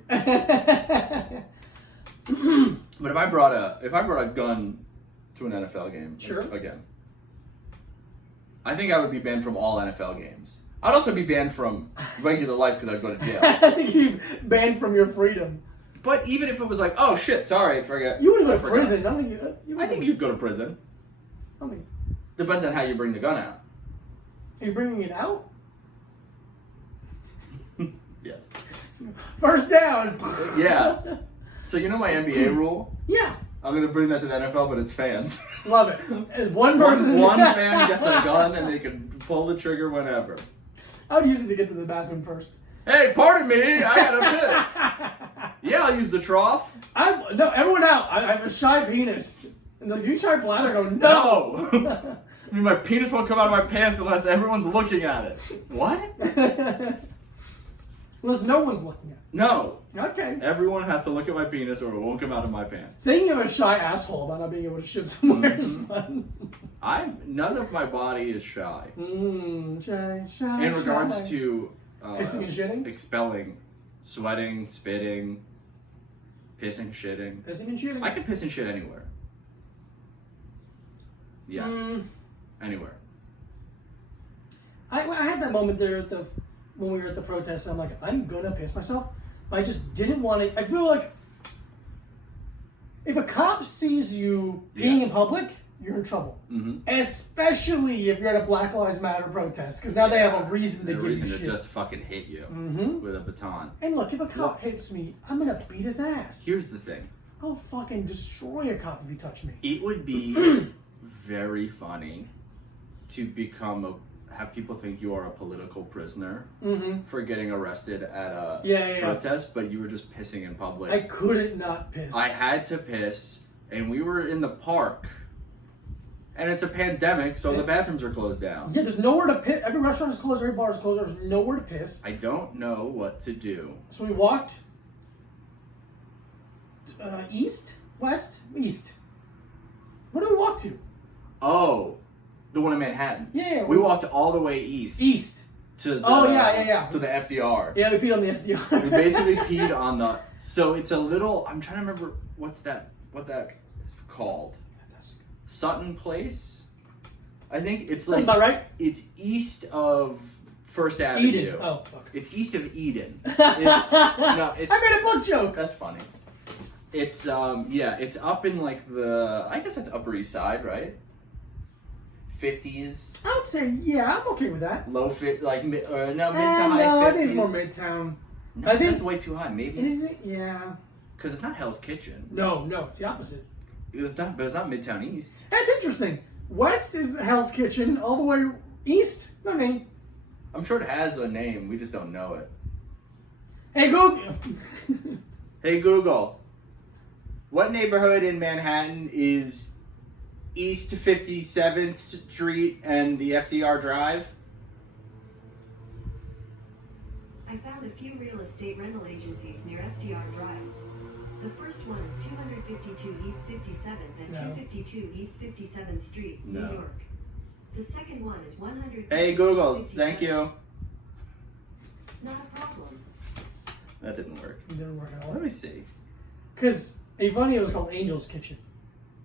But if I brought a gun to an NFL game, sure. Again, I think I would be banned from all NFL games. I'd also be banned from regular life because I'd go to jail. I think you'd be banned from your freedom. But even if it was like, oh shit, sorry, I forgot. You wouldn't go to prison. I think you'd go to prison. Depends on how you bring the gun out. Are you bringing it out? Yes. First down. Yeah. So you know my NBA rule? Yeah. I'm going to bring that to the NFL, but it's fans. Love it. One person. One fan gets a gun and they can pull the trigger whenever. I would use it to get to the bathroom first. Hey, pardon me, I gotta piss. Yeah, I'll use the trough. No, everyone out. I have a shy penis. And like, you shy bladder? I go, no. I mean, my penis won't come out of my pants unless everyone's looking at it. What? Unless no one's looking at it. No. Okay. Everyone has to look at my penis or it won't come out of my pants. Saying you have a shy asshole about not being able to shit somewhere is fun. None of my body is shy. Shy. In regards to pissing and shitting? expelling, sweating, spitting, pissing, shitting. Pissing and shitting? I can piss and shit anywhere. Yeah. Anywhere. I had that moment there when we were at the protest, and I'm like, I'm gonna piss myself. But I just didn't want to. I feel like if a cop sees you peeing in public, you're in trouble. Especially if you're at a Black Lives Matter protest, because now they have a reason to give you shit. To just fucking hit you with a baton. And look, if a cop hits me, I'm gonna beat his ass. Here's the thing. I'll fucking destroy a cop if you touch me. It would be very funny to have people think you are a political prisoner for getting arrested at a protest, but you were just pissing in public. I couldn't not piss. I had to piss, and we were in the park, and it's a pandemic, so the bathrooms are closed down. Yeah, there's nowhere to piss. Every restaurant is closed, every bar is closed, there's nowhere to piss. I don't know what to do. So we walked east? West? East. Where did we walk to? Oh, the one in Manhattan. Yeah. We walked all the way east. East. To the, to the FDR. Yeah, we peed on the FDR. We basically peed on the. So it's a little. I'm trying to remember what that is called. Sutton Place. I think it's Sounds about right. It's east of First Avenue. Eden. Oh fuck. It's east of Eden. I made a book joke. That's funny. It's it's up in like I guess that's Upper East Side, right? 50s. I would say, yeah, I'm okay with that. Low fit, like mid to high 50s. I think it's more Midtown. No, I think it's way too high. Maybe. Is it? Yeah. Because it's not Hell's Kitchen. No, it's the opposite. But it's not Midtown East. That's interesting. West is Hell's Kitchen. All the way east, I mean. I'm sure it has a name. We just don't know it. Hey Google. Hey Google. What neighborhood in Manhattan is East 57th Street and the FDR Drive? I found a few real estate rental agencies near FDR Drive. The first one is 252 East 57th and 252 East 57th Street, New York. The second one is 100. Hey Google, thank you. Not a problem. That didn't work. It didn't work at all. Let me see. Because Ivania was called Angel's Kitchen.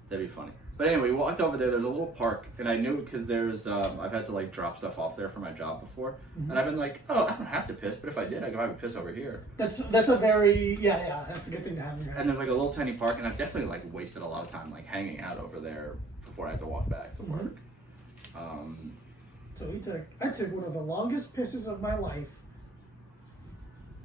That'd be funny. But anyway, we walked over there. There's a little park, and I knew because there's I've had to like drop stuff off there for my job before, and I've been like, oh, I don't have to piss, but if I did, I could have a piss over here. That's a very that's a good thing to have in your head. And there's like a little tiny park, and I've definitely like wasted a lot of time like hanging out over there before I have to walk back to work. So I took one of the longest pisses of my life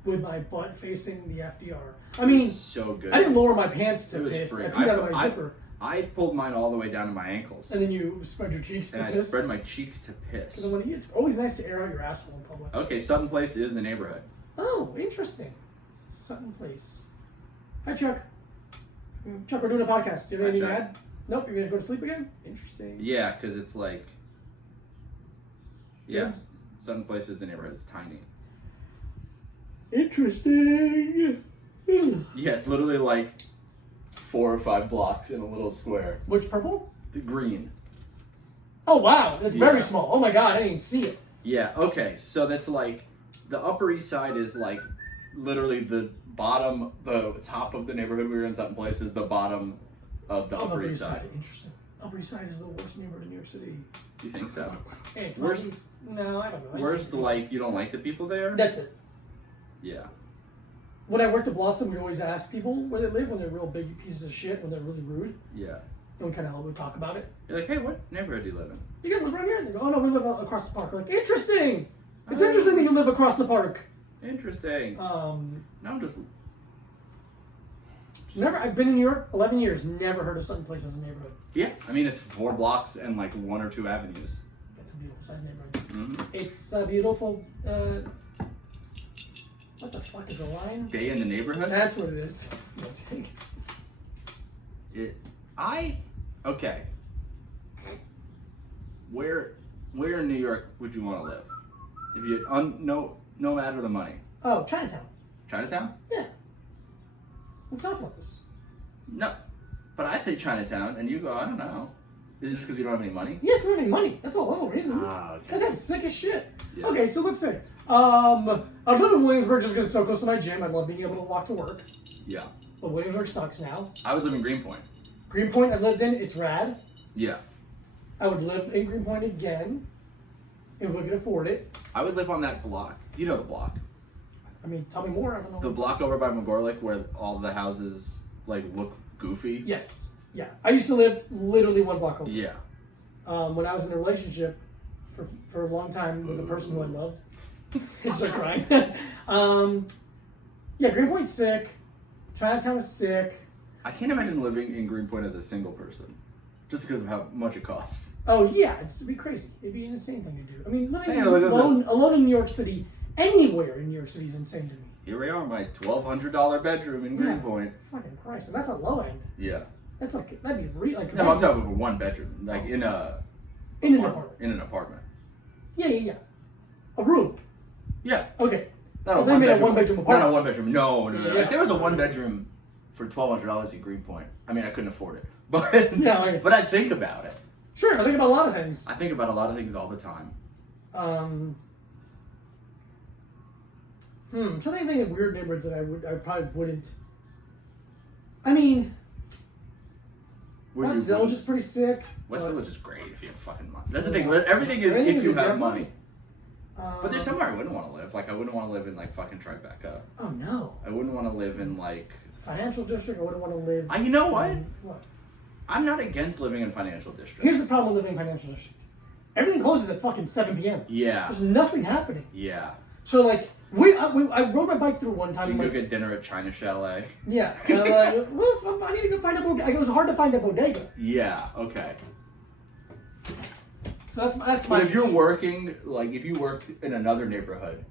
with my butt facing the FDR. I mean, so good. I didn't lower my pants to piss. Free. I put out of my zipper. I pulled mine all the way down to my ankles. And then you spread your cheeks to piss? And I spread my cheeks to piss. Because it's always nice to air out your asshole in public. Okay, Sutton Place is the neighborhood. Oh, interesting. Sutton Place. Hi, Chuck. Chuck, we're doing a podcast. Do you have anything to add? Nope, you're going to go to sleep again? Interesting. Yeah, because it's like... Yeah, Sutton Place is the neighborhood. It's tiny. Interesting. Yeah, it's literally like 4 or 5 blocks in a little square. Which purple? The green. Oh wow, that's very small. Oh my god, I didn't even see it. Yeah, okay, so that's like, the Upper East Side is like literally the bottom, the top of the neighborhood we were in. Sutton Place is the bottom of the Upper East Side. Interesting. Upper East Side is the worst neighborhood in New York City. Do you think so? Hey, it's worst. No, I don't know. Worst, like, you don't like the people there? That's it. Yeah. When I worked at Blossom, we'd always ask people where they live when they're real big pieces of shit, when they're really rude. Yeah. And we kind of would talk about it. You're like, hey, what neighborhood do you live in? You guys live right here? And they go, oh no, we live across the park. We're like, interesting! It's interesting that you live across the park. Interesting. No, I'm just... I've been in New York 11 years, never heard of Sutton Place as a neighborhood. Yeah, I mean, it's 4 blocks and like 1 or 2 avenues. That's a beautiful side neighborhood. Mm-hmm. It's a beautiful, what the fuck is a line? Day in the neighborhood? That's what it is. Okay. Where in New York would you want to live? If you, no matter the money. Oh, Chinatown. Chinatown? Yeah. We've talked about this. No. But I say Chinatown, and you go, I don't know. Is it just because you don't have any money? Yes, we're having money. That's all the reason. Ah, okay. Chinatown's sick as shit. Yeah. Okay, so let's say, I live in Williamsburg just because it's so close to my gym. I love being able to walk to work. Yeah. But Williamsburg sucks now. I would live in Greenpoint. Greenpoint, I've lived in. It's rad. Yeah. I would live in Greenpoint again if we could afford it. I would live on that block. You know the block. I mean, tell me more. I don't know. The block over by McGorlick where all the houses like look goofy. Yes. Yeah. I used to live literally one block over. Yeah. When I was in a relationship for a long time with a person who I loved. I start crying. Yeah, Greenpoint's sick. Chinatown is sick. I can't imagine living in Greenpoint as a single person. Just because of how much it costs. Oh yeah, it'd be crazy. It'd be an insane thing to do. I mean, living Yeah, look at alone in New York City, anywhere in New York City is insane to me. Here we are, my $1,200 bedroom in Greenpoint. Fucking Christ, and that's a low end. Yeah. That's like that'd be like. No, I'm talking about one bedroom, like in an apartment. In an apartment. Yeah. A room. Yeah. Okay. Not a They made a one-bedroom apartment. Not a one bedroom. No. Yeah. If there was a one bedroom for $1,200 in Greenpoint, I mean, I couldn't afford it, but Yeah, okay. but I think about it. Sure, I think about a lot of things. I think about a lot of things all the time. I'm trying to think of weird neighborhoods that I probably wouldn't. I mean, West Village is pretty sick. West Village is great if you have fucking money. That's the thing. Everything is if you have money. But there's somewhere I wouldn't want to live. Like I wouldn't want to live in like fucking Tribeca. Oh no. I wouldn't want to live in like financial district. I wouldn't want to live. You know what? What? I'm not against living in financial district. Here's the problem with living in financial district. Everything closes at fucking 7 p.m. Yeah. There's nothing happening. Yeah. So like I rode my bike through one time. You can go get dinner at China Chalet. Yeah. And I'm like, well, I need to go find a bodega. It was hard to find a bodega. Yeah. Okay. So that's my. But if you're working, like if you work in another neighborhood,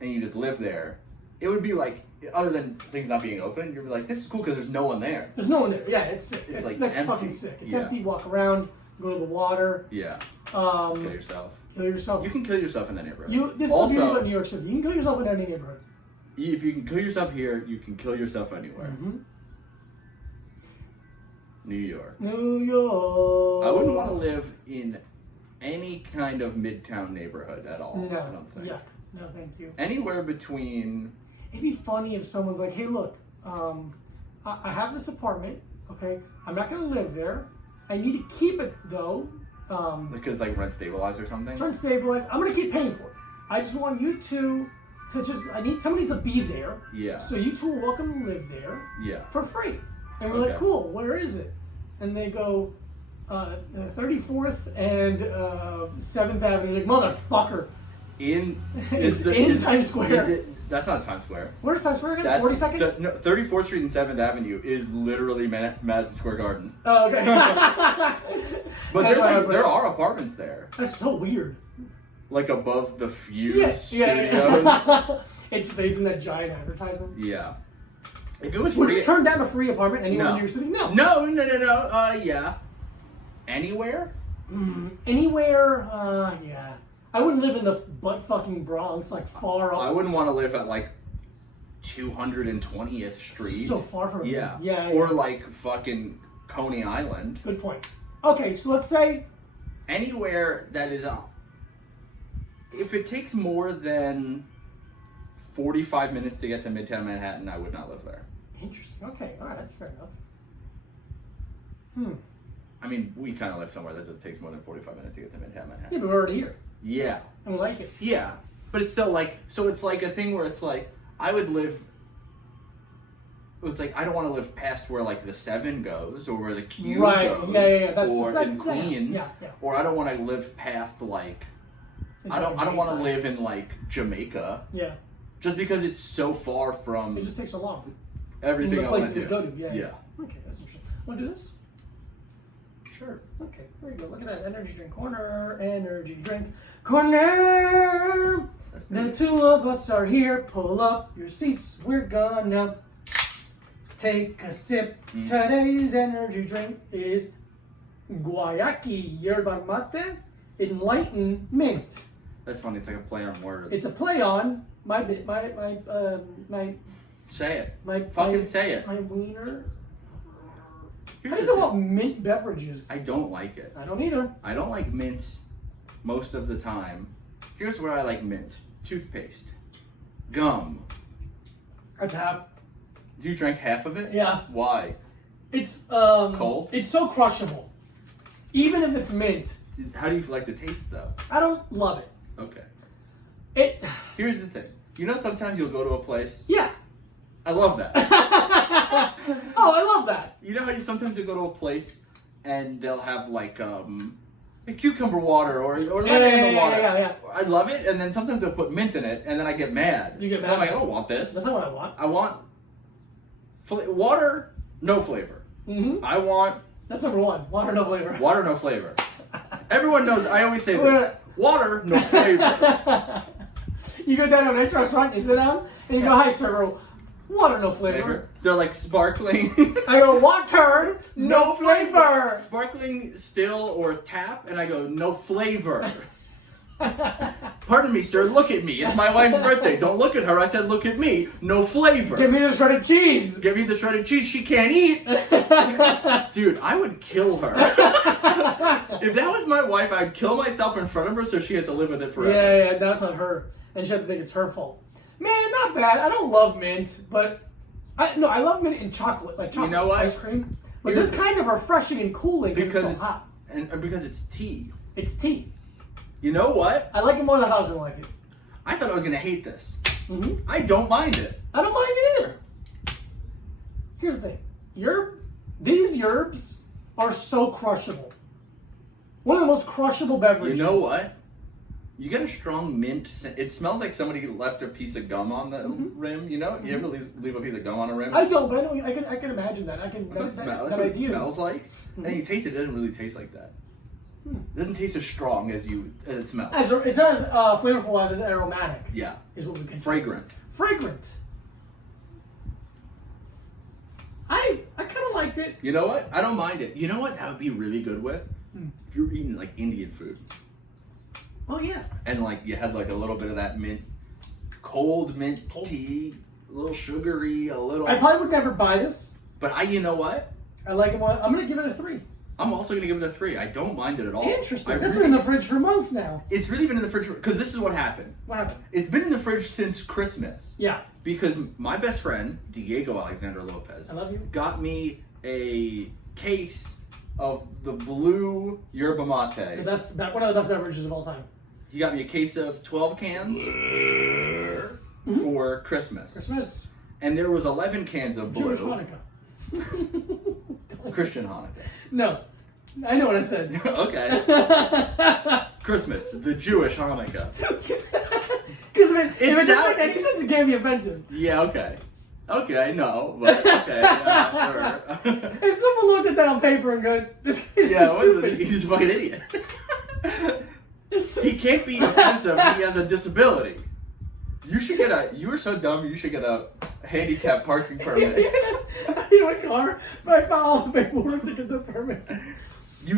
and you just live there, it would be like, other than things not being open, you'd be like, this is cool because there's no one there. There's no one there. Yeah, it's sick. It's like that's empty. fucking sick. It's Yeah. empty. Walk around. Go to the water. Yeah. Kill Kill yourself. You can kill yourself in that neighborhood. This is the beauty about New York City. You can kill yourself in any neighborhood. If you can kill yourself here, you can kill yourself anywhere. Mm-hmm. New York. New York. I wouldn't want to live in any kind of midtown neighborhood at all. No. I don't think. Yuck. No, thank you. Anywhere between. It'd be funny if someone's like, "Hey, look, I have this apartment. Okay, I'm not gonna live there. I need to keep it though. Because it's like rent stabilized or something. It's rent stabilized. I'm gonna keep paying for it. I just want you two to just. somebody needs to be there. Yeah. So you two are welcome to live there. Yeah. For free. And we're like, cool. Where is it? And they go, 34th and 7th Avenue. Like, motherfucker. It's in Times Square. That's not Times Square. Where's Times Square again? 42nd? No, 34th Street and 7th Avenue is literally Madison Square Garden. Oh, okay. But there are apartments there. That's so weird. Like above the Fuse Yes. Studios. Yeah. It's facing that giant advertisement. Yeah. If it was Would free, you turn down a free apartment anywhere in New York City? No. No. Yeah. Anywhere? Anywhere? Yeah. I wouldn't live in the butt fucking Bronx, like far up. I wouldn't want to live at like 220th Street. So far from Yeah. Yeah. Or like fucking Coney Island. Good point. Okay, so let's say anywhere that is if it takes more than 45 minutes to get to Midtown Manhattan, I would not live there. Interesting. Okay, all right, that's fair enough. I mean, we kind of live somewhere that takes more than 45 minutes to get to Midtown Manhattan. Yeah, but we're already here. Yeah. And we like it. Yeah. But it's still like, so it's like a thing where it's like, I would live, it's like, I don't want to live past where like the 7 goes or where the Q goes. Yeah. That's in Queens. Yeah. Or I don't want to live past like, I don't want to live in like Jamaica. Yeah. Just because it's so far from. It just takes so long. Everything the I want places to do. Go to. Yeah. Yeah. Okay, that's interesting. Want to do this? Sure. Okay, there you go. Look at that energy drink corner. Energy drink corner. The two of us are here. Pull up your seats. We're gonna take a sip. Today's energy drink is Guayaki Yerba Mate Enlightenment. That's funny. It's like a play on words. It's a play on my Say it. Fucking say it. My wiener. Here's How do you the feel about thing. mint beverages? I don't like it. I don't either. I don't like mint most of the time. Here's where I like mint. Toothpaste. Gum. That's half. Do you drink half of it? Yeah. Why? It's Cold? It's so crushable. Even if it's mint, How do you like the taste though? I don't love it. Okay. It. Here's the thing. You know sometimes you'll go to a place. Yeah. I love that. Oh, I love that. You know how sometimes you go to a place and they'll have like a cucumber water or lemon in the water. Yeah. I love it, and then sometimes they'll put mint in it, and then I get mad. You get And mad? I'm like, I don't want this. That's not what I want. I want water, no flavor. Mm-hmm. I want That's number one. Water, no flavor. water, no flavor. Everyone knows. I always say this: water, no flavor. You go down to a nice restaurant, you sit down, and you go, "Hi, sir, water, no flavor." They're like sparkling. I go, "Water, no flavor." Sparkling, still, or tap, and I go, no flavor. Pardon me, sir, look at me. It's my wife's birthday. Don't look at her. I said, look at me. No flavor. Give me the shredded cheese. Give me the shredded cheese she can't eat. Dude, I would kill her. If that was my wife, I'd kill myself in front of her so she had to live with it forever. Yeah, that's on her. And she had to think it's her fault. Man, not bad. I don't love mint, but I love mint in chocolate, like chocolate know what? ice cream. But this kind of refreshing and cooling because it's so hot. And because it's tea. It's tea. You know what? I like it more than House. I like it. I thought I was going to hate this. Mm-hmm. I don't mind it. I don't mind it either. Here's the thing. These yerbs are so crushable. One of the most crushable beverages. You know what? You get a strong mint scent. It smells like somebody left a piece of gum on the rim. You know? You ever leave a piece of gum on a rim? I don't, but I know I can imagine that. That's what it smells like. And you taste it, it doesn't really taste like that. It doesn't taste as strong as it smells. It's not as flavorful as it's aromatic. Yeah. Is what we can say. Fragrant. Fragrant. I kind of liked it. You know what? I don't mind it. You know what that would be really good with? If you're eating like Indian food. Oh yeah. And like you had like a little bit of that mint, cold mint tea, a little sugary, a little. I probably would never buy this. But you know what? I like it more. I'm gonna give it a 3. I'm also gonna give it a 3. I don't mind it at all. Interesting. That's been in the fridge for months now. It's really been in the fridge because this is what happened. What happened? It's been in the fridge since Christmas. Yeah. Because my best friend, Diego Alexander Lopez, I love you. got me a case of the blue yerba mate. One of the best beverages of all time. He got me a case of 12 cans for Christmas. Christmas. And there was 11 cans of blue. Jewish Hanukkah. Christian Hanukkah. No. I know what I said. Okay. Christmas, the Jewish Hanukkah. Because if it doesn't make any sense, it can't be offensive. Yeah, okay. Okay, I know, but okay. Yeah, sure. If someone looked at that on paper and go, this is just stupid. He's a fucking idiot. He can't be offensive. He has a disability. You were so dumb. You should get a handicap parking permit. I need my car, but I found all the paperwork to get the permit.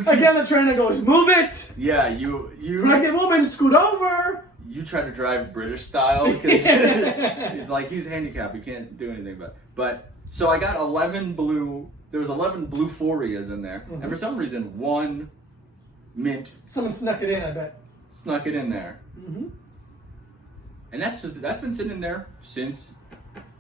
Again, the trainer goes, move it! Yeah, you. Pregnant woman, scoot over! You try to drive British style because it's like he's handicapped. You can't do anything but. So I got 11 blue. There was 11 blue Forias in there, and for some reason, one mint. Someone snuck it in, I bet. Snuck it in there. Mm-hmm. And that's been sitting there since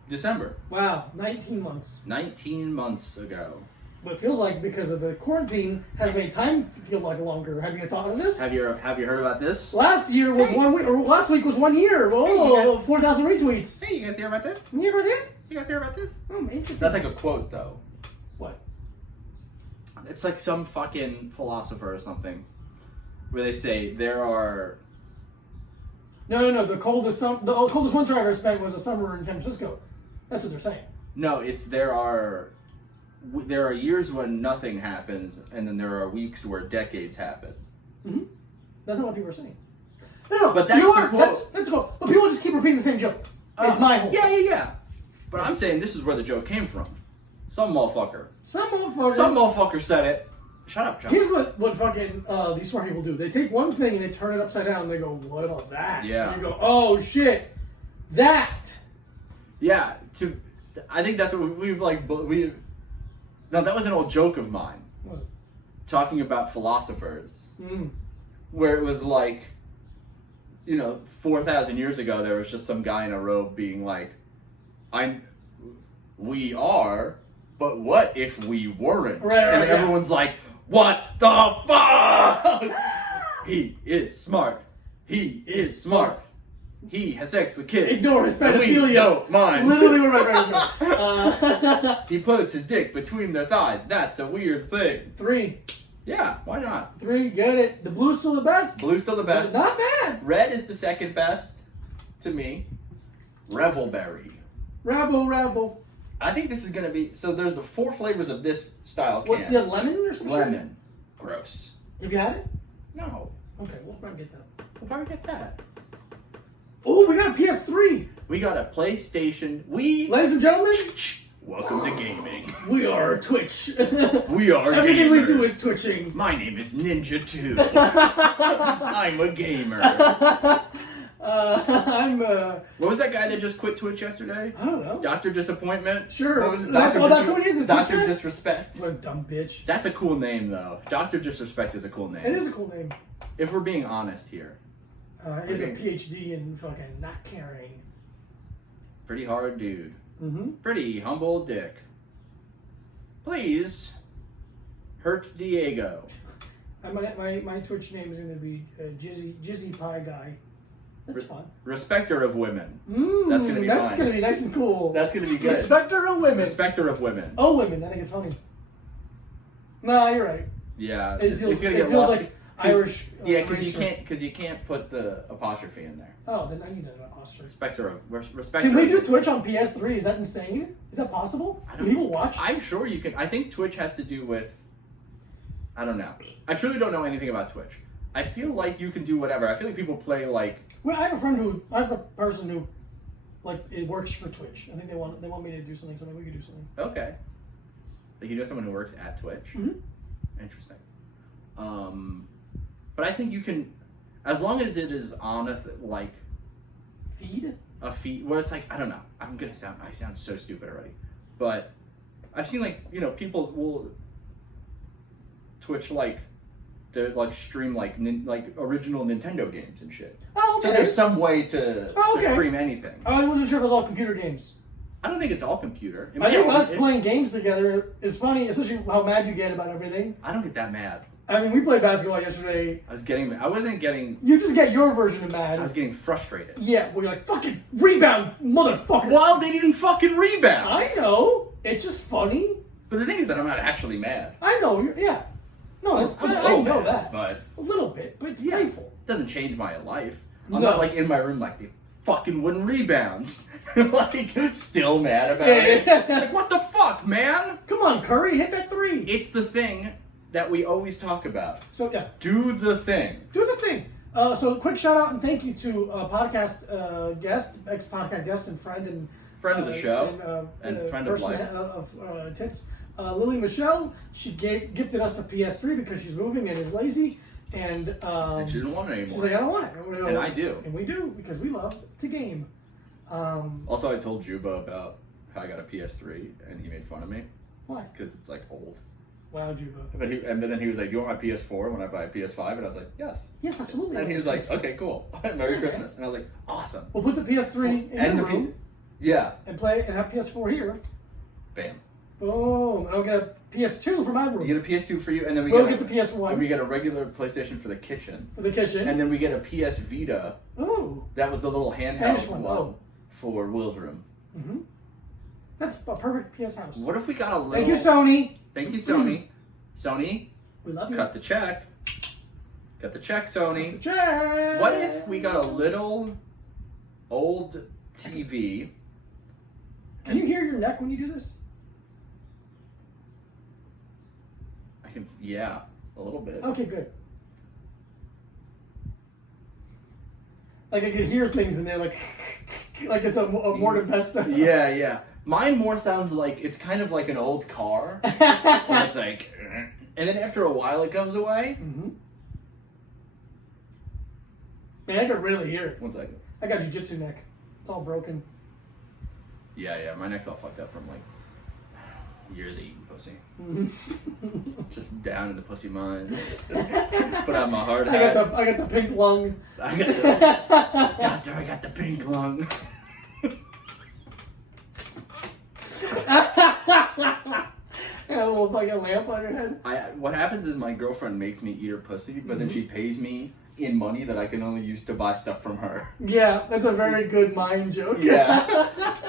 December. Wow, 19 months. 19 months ago. But it feels like because of the quarantine has made time feel like longer. Have you thought of this? Have you heard about this? Last year was 1 week, or last week was 1 year. Oh, 4,000 retweets. Hey, you guys hear about this? You hear about that? You guys hear about this? Oh, interesting. That's like a quote, though. What? It's like some fucking philosopher or something, where they say there are. No. The coldest winter I ever spent was a summer in San Francisco. That's what they're saying. No, it's there are years when nothing happens, and then there are weeks where decades happen. Mm-hmm. That's not what people are saying. No. But that's the quote. That's cool. But people just keep repeating the same joke. It's my whole. Yeah. But I'm saying this is where the joke came from. Some motherfucker Some motherfucker said it. Shut up, John. Here's what fucking these smart people do. They take one thing and they turn it upside down and they go, what about that? Yeah. And you go, oh shit, that. Yeah, I think that's what we've like. No, that was an old joke of mine. What was it? Talking about philosophers, Mm. where it was like, 4,000 years ago, there was just some guy in a robe being like, we are, but what if we weren't? Right, and yeah. everyone's like, what the fuck? He is smart. He is smart. He has sex with kids. Ignore his and pedophilia. We don't mind. Literally where my brain was He puts his dick between their thighs. That's a weird thing. 3. Yeah, why not? 3, get it. The blue's still the best. Blue's still the best. It's not bad. Red is the second best to me. Revelberry. Revel. I think this is gonna be. So there's the 4 flavors of this style can. What's the lemon or something? Lemon. Gross. Have you had it? No. Okay, we'll probably get that. We'll probably get that. Oh, we got a PS3. We got a PlayStation. Ladies and gentlemen, Welcome to gaming. we are Twitch. We are Everything we gamers. do is twitching. My name is Ninja 2. I'm a gamer. I'm What was that guy that just quit Twitch yesterday? I don't know. Dr. Disappointment? Sure. What was it? That's what he is, a Twitch Dr. guy? Disrespect. What a dumb bitch. That's a cool name, though. Dr. Disrespect is a cool name. It is a cool name. If we're being honest here. He's a Okay. PhD in fucking not caring. Pretty hard dude. Mm-hmm. Pretty humble dick. Please hurt Diego. My Twitch name is going to be Jizzy Pie Guy. That's fun. Respecter of women. That's gonna be That's fine. going to be nice and cool. That's gonna be good. Respecter of women. Respecter of women. Oh, women. I think it's funny. No, you're right. Yeah. It feels, it's gonna it get feels lost. like Irish. Yeah, because racer. you can't put the apostrophe in there. Oh, then I need an apostrophe. Respecter. Can we of- do Twitch on PS3? Is that insane? Is that possible? I Do don't- people watch? I'm sure you can. I think Twitch has to do with. I don't know. I truly don't know anything about Twitch. I feel like you can do whatever. I feel like people play like. Well, I have a person who, like, it works for Twitch. I think they want me to do something, so maybe we could do something. Okay. Like you know someone who works at Twitch. Mm-hmm. Interesting. But I think you can, as long as it is on like Feed? a feed where it's like I don't know. I sound so stupid already, but I've seen like people will Twitch like to like stream like original Nintendo games and shit. Oh, okay. So there's some way to stream anything. I wasn't sure if it was all computer games. I don't think it's all computer. I think us playing games together is funny, especially how mad you get about everything. I don't get that mad. I mean, we played basketball yesterday. I wasn't getting. You just get your version of mad. I was getting frustrated. Yeah, we're like, fucking rebound, motherfucker. While they didn't fucking rebound. I know. It's just funny. But the thing is that I'm not actually mad. I know. Yeah. No, it's I'm a I little know mad, that. but A little bit, but it's playful. it doesn't change my life. I'm No. not like in my room like they fucking wouldn't rebound. Like still mad about Yeah, it. yeah. Like what the fuck, man? Come on, Curry, hit that 3. It's the thing that we always talk about. So yeah, Do the thing. do the thing. So quick shout out and thank you to podcast guest, ex-podcast guest and friend and Friend of the show and friend of person life. of tits, Lily Michelle. She gifted us a PS3 because she's moving and is lazy, and And she didn't want it anymore. she's like, I don't want it. We go, And I do. and we do because we love to game. Also, I told Juba about how I got a PS3 and he made fun of me Why? because it's like old. Wow, Juba. But then he was like, "Do you want my PS4 when I buy a PS5?" And I was like, "Yes." Yes, absolutely. And he was like, "Okay, cool. Merry Christmas." And I was like, "Awesome." We'll put the PS3 in And your the room yeah, and play and have PS4 here. bam. Boom. And I'll get a PS2 for my room. You get a PS2 for you, and then We'll get get the PS1 and we get a regular PlayStation for the kitchen, for the kitchen. and then we get a PS Vita. Ooh. That was the little handheld Spanish one, one oh. for Will's room. Mm-hmm. That's a perfect PS house. What if we got a little? Thank you, Sony. Thank you, Sony. Sony, We love you. cut the check. Cut the check, Sony. Check. What if we got a little old TV? Can you hear your neck when you do this? I can, yeah, a little bit. Okay, good. Like I could hear things in there, like it's a mortar pestle. Yeah. Mine more sounds like it's kind of like an old car. Where it's like, And then after a while, it goes away. Mm-hmm. Man, I can really hear it. 1 second. I got jujitsu neck. It's all broken. Yeah, my neck's all fucked up from like years of eating pussy. Just down in the pussy mines. Put on my hard hat. I got the pink lung. Doctor, I got the pink lung. And a little fucking lamp on your head. What happens is my girlfriend makes me eat her pussy, but then she pays me in money that I can only use to buy stuff from her. Yeah, that's a very good mind joke. Yeah.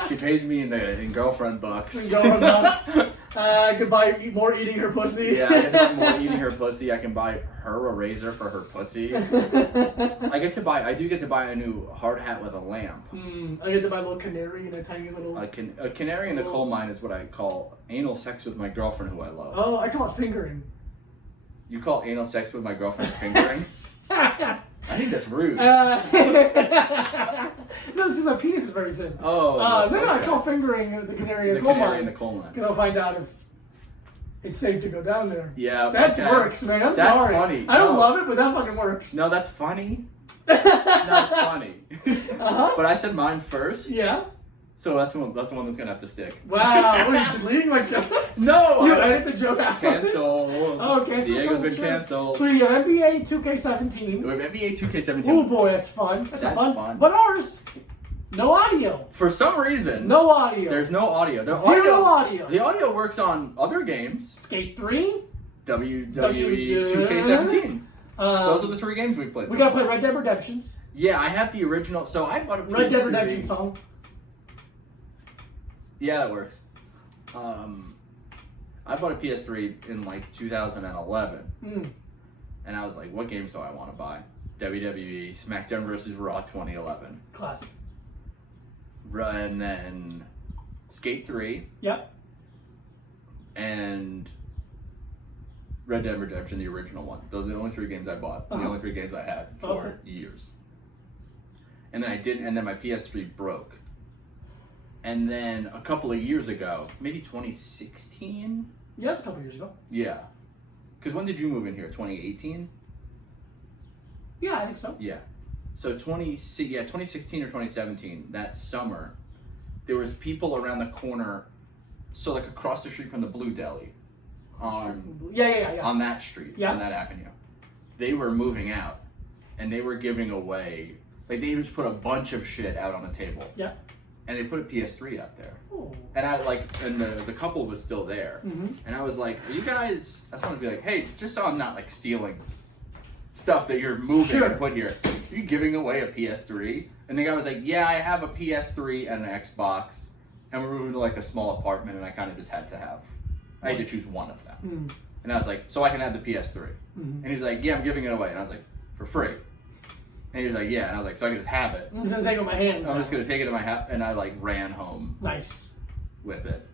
She pays me in girlfriend bucks. Going nuts. I could buy more eating her pussy. Yeah, I can buy more eating her pussy. I can buy her a razor for her pussy. I do get to buy a new hard hat with a lamp. I get to buy a little canary and a tiny little... A canary in the coal mine is what I call anal sex with my girlfriend who I love. Oh, I call it fingering. You call anal sex with my girlfriend fingering? I think that's rude. No, this is my penis is very thin. Oh. No, I call fingering the canary in the coal mine. In the coal mine. Because I'll find out if it's safe to go down there. Yeah. That works, man. That's sorry. Funny. I don't love it, but that fucking works. No, that's funny. That's funny. But I said mine first. Yeah. So that's the one that's gonna have to stick. Wow, what are you deleting my joke? No! You edit the joke out. Cancel. Oh, cancel. Diego's been canceled. So you have NBA 2K17. We have NBA 2K17. Oh boy, that's fun. That's fun. But ours, no audio. For some reason, no audio. There's no audio. Zero audio. The audio works on other games. Skate 3. WWE 2K17. Those are the 3 games we played. We gotta play Red Dead Redemptions. Yeah, I have the original. So I bought a PS3. Red Dead Redemption song. Yeah, that works. I bought a PS3 in like 2011. And I was like, what games do I want to buy? WWE, SmackDown vs. Raw 2011. Classic. And then Skate 3. Yep. And Red Dead Redemption, the original one. Those are the only 3 games I bought. The only 3 games I had for years. And then my PS3 broke. And then a couple of years ago, maybe 2016? Yeah, it's a couple years ago. Yeah. Because when did you move in here? 2018? Yeah, I think so. Yeah. So 2016 or 2017, that summer, there was people around the corner, so like across the street from the Blue Deli. Yeah. On that street, on that avenue. They were moving out, and they were giving away, like they just put a bunch of shit out on the table. Yeah. And they put a PS3 out there. Ooh. And the couple was still there. And I was like, are you guys, I just want to be like, hey, just so I'm not like stealing stuff that you're moving and put here, are you giving away a PS3? And the guy was like, yeah, I have a PS3 and an Xbox, and we're moving to like a small apartment, and I kind of just had to choose one of them. And I was like, so I can have the PS3. And he's like, yeah, I'm giving it away. And I was like, for free. And he was like, yeah. And I was like, so I can just have it. I'm just going to take it in my hands. I'm just going to take it in my hat. And I like ran home. Nice. With it.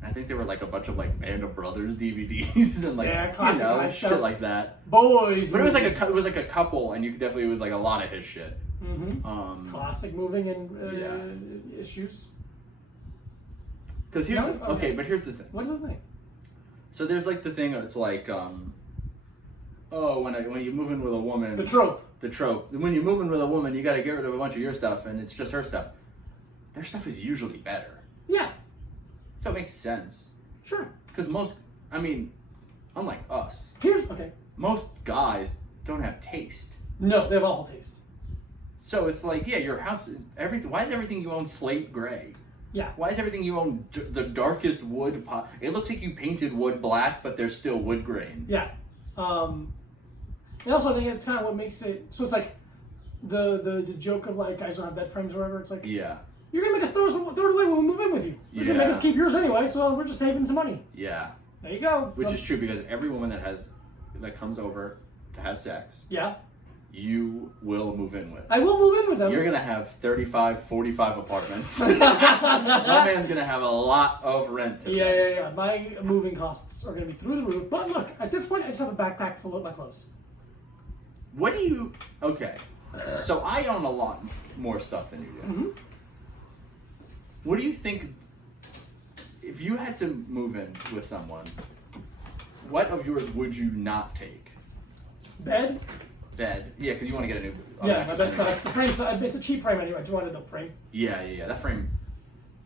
I think there were like a bunch of like Band of Brothers DVDs and like, classic shit stuff. like that. Boys. But it was like a couple, and it was like a lot of his shit. Classic moving and issues. Because but here's the thing. What is the thing? So there's like the thing. It's like, when you move in with a woman. The trope. When you move in with a woman, you got to get rid of a bunch of your stuff, and it's just her stuff. Their stuff is usually better. Yeah. So it makes sense. Sure. Because unlike us, most guys don't have taste. No, they have awful taste. So it's like, yeah, your house, why is everything you own slate gray? Yeah. Why is everything you own the darkest wood? It looks like you painted wood black, but there's still wood grain. Yeah. And also, I think it's kind of what makes it. So it's like the joke of like guys don't have bed frames or whatever. It's like, yeah, you're gonna make us throw it away when we move in with you. You're gonna make us keep yours anyway, so we're just saving some money. Yeah. There you go. Which is true, because every woman that comes over to have sex. Yeah. You will move in with. I will move in with them. You're going to have 35, 45 apartments. My man's going to have a lot of rent to pay. Yeah. My moving costs are going to be through the roof. But look, at this point, I just have a backpack full of my clothes. Okay. So I own a lot more stuff than you do. What do you think, if you had to move in with someone, what of yours would you not take? Bed? Bed. Yeah, because you want to get a new. Yeah, my bed's nice. The frame's it's a cheap frame anyway. I do want a new frame. Yeah. That frame.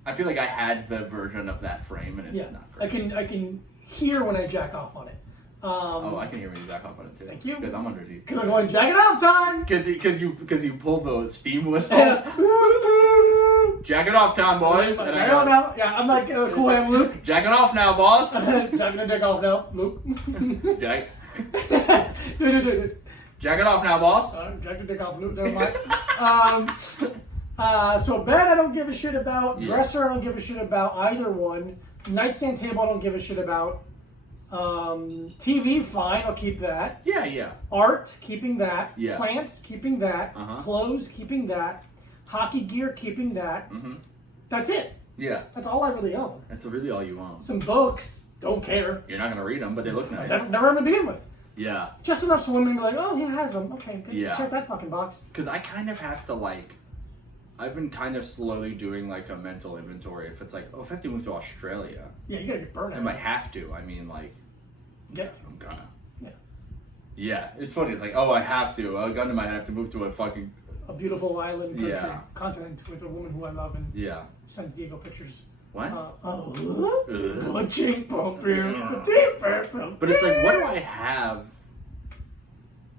I feel like I had the version of that frame, and it's not great. I can hear when I jack off on it. I can hear when you jack off on it too. Thank you. Because I'm underneath. Because I'm going jack it off time. Because you pulled the steam whistle. Yeah. Jack it off time, boys. And I don't know. Yeah, I'm like Cool Hand Luke. Jack it off now, boss. Jack off now, Luke. Jack. Jack it off now, boss. Jack the dick off, Luke. Never mind. So bed I don't give a shit about. Dresser I don't give a shit about either one. Nightstand table I don't give a shit about. TV fine, I'll keep that. Yeah. Art, keeping that. Yeah. Plants, keeping that. Uh-huh. Clothes, keeping that. Hockey gear, keeping that. Mm-hmm. That's it. Yeah. That's all I really own. That's really all you own. Some books, don't care. You're not gonna read them, but they look nice. Never read them to begin with. Yeah. Just enough so women be like, oh, he has them. Okay, good. Yeah. Check that fucking box. Because I kind of have to I've been kind of slowly doing like a mental inventory. If it's like, if I have to move to Australia, Yeah, you gotta get burned out. I might have to. I mean, Get I'm gonna. Yeah. Yeah, it's funny. It's like, I have to. A gun to my head, I have to move to a fucking. A beautiful island country, Yeah. continent with a woman who I love and San Diego pictures. What? But But it's it's like, what do I have?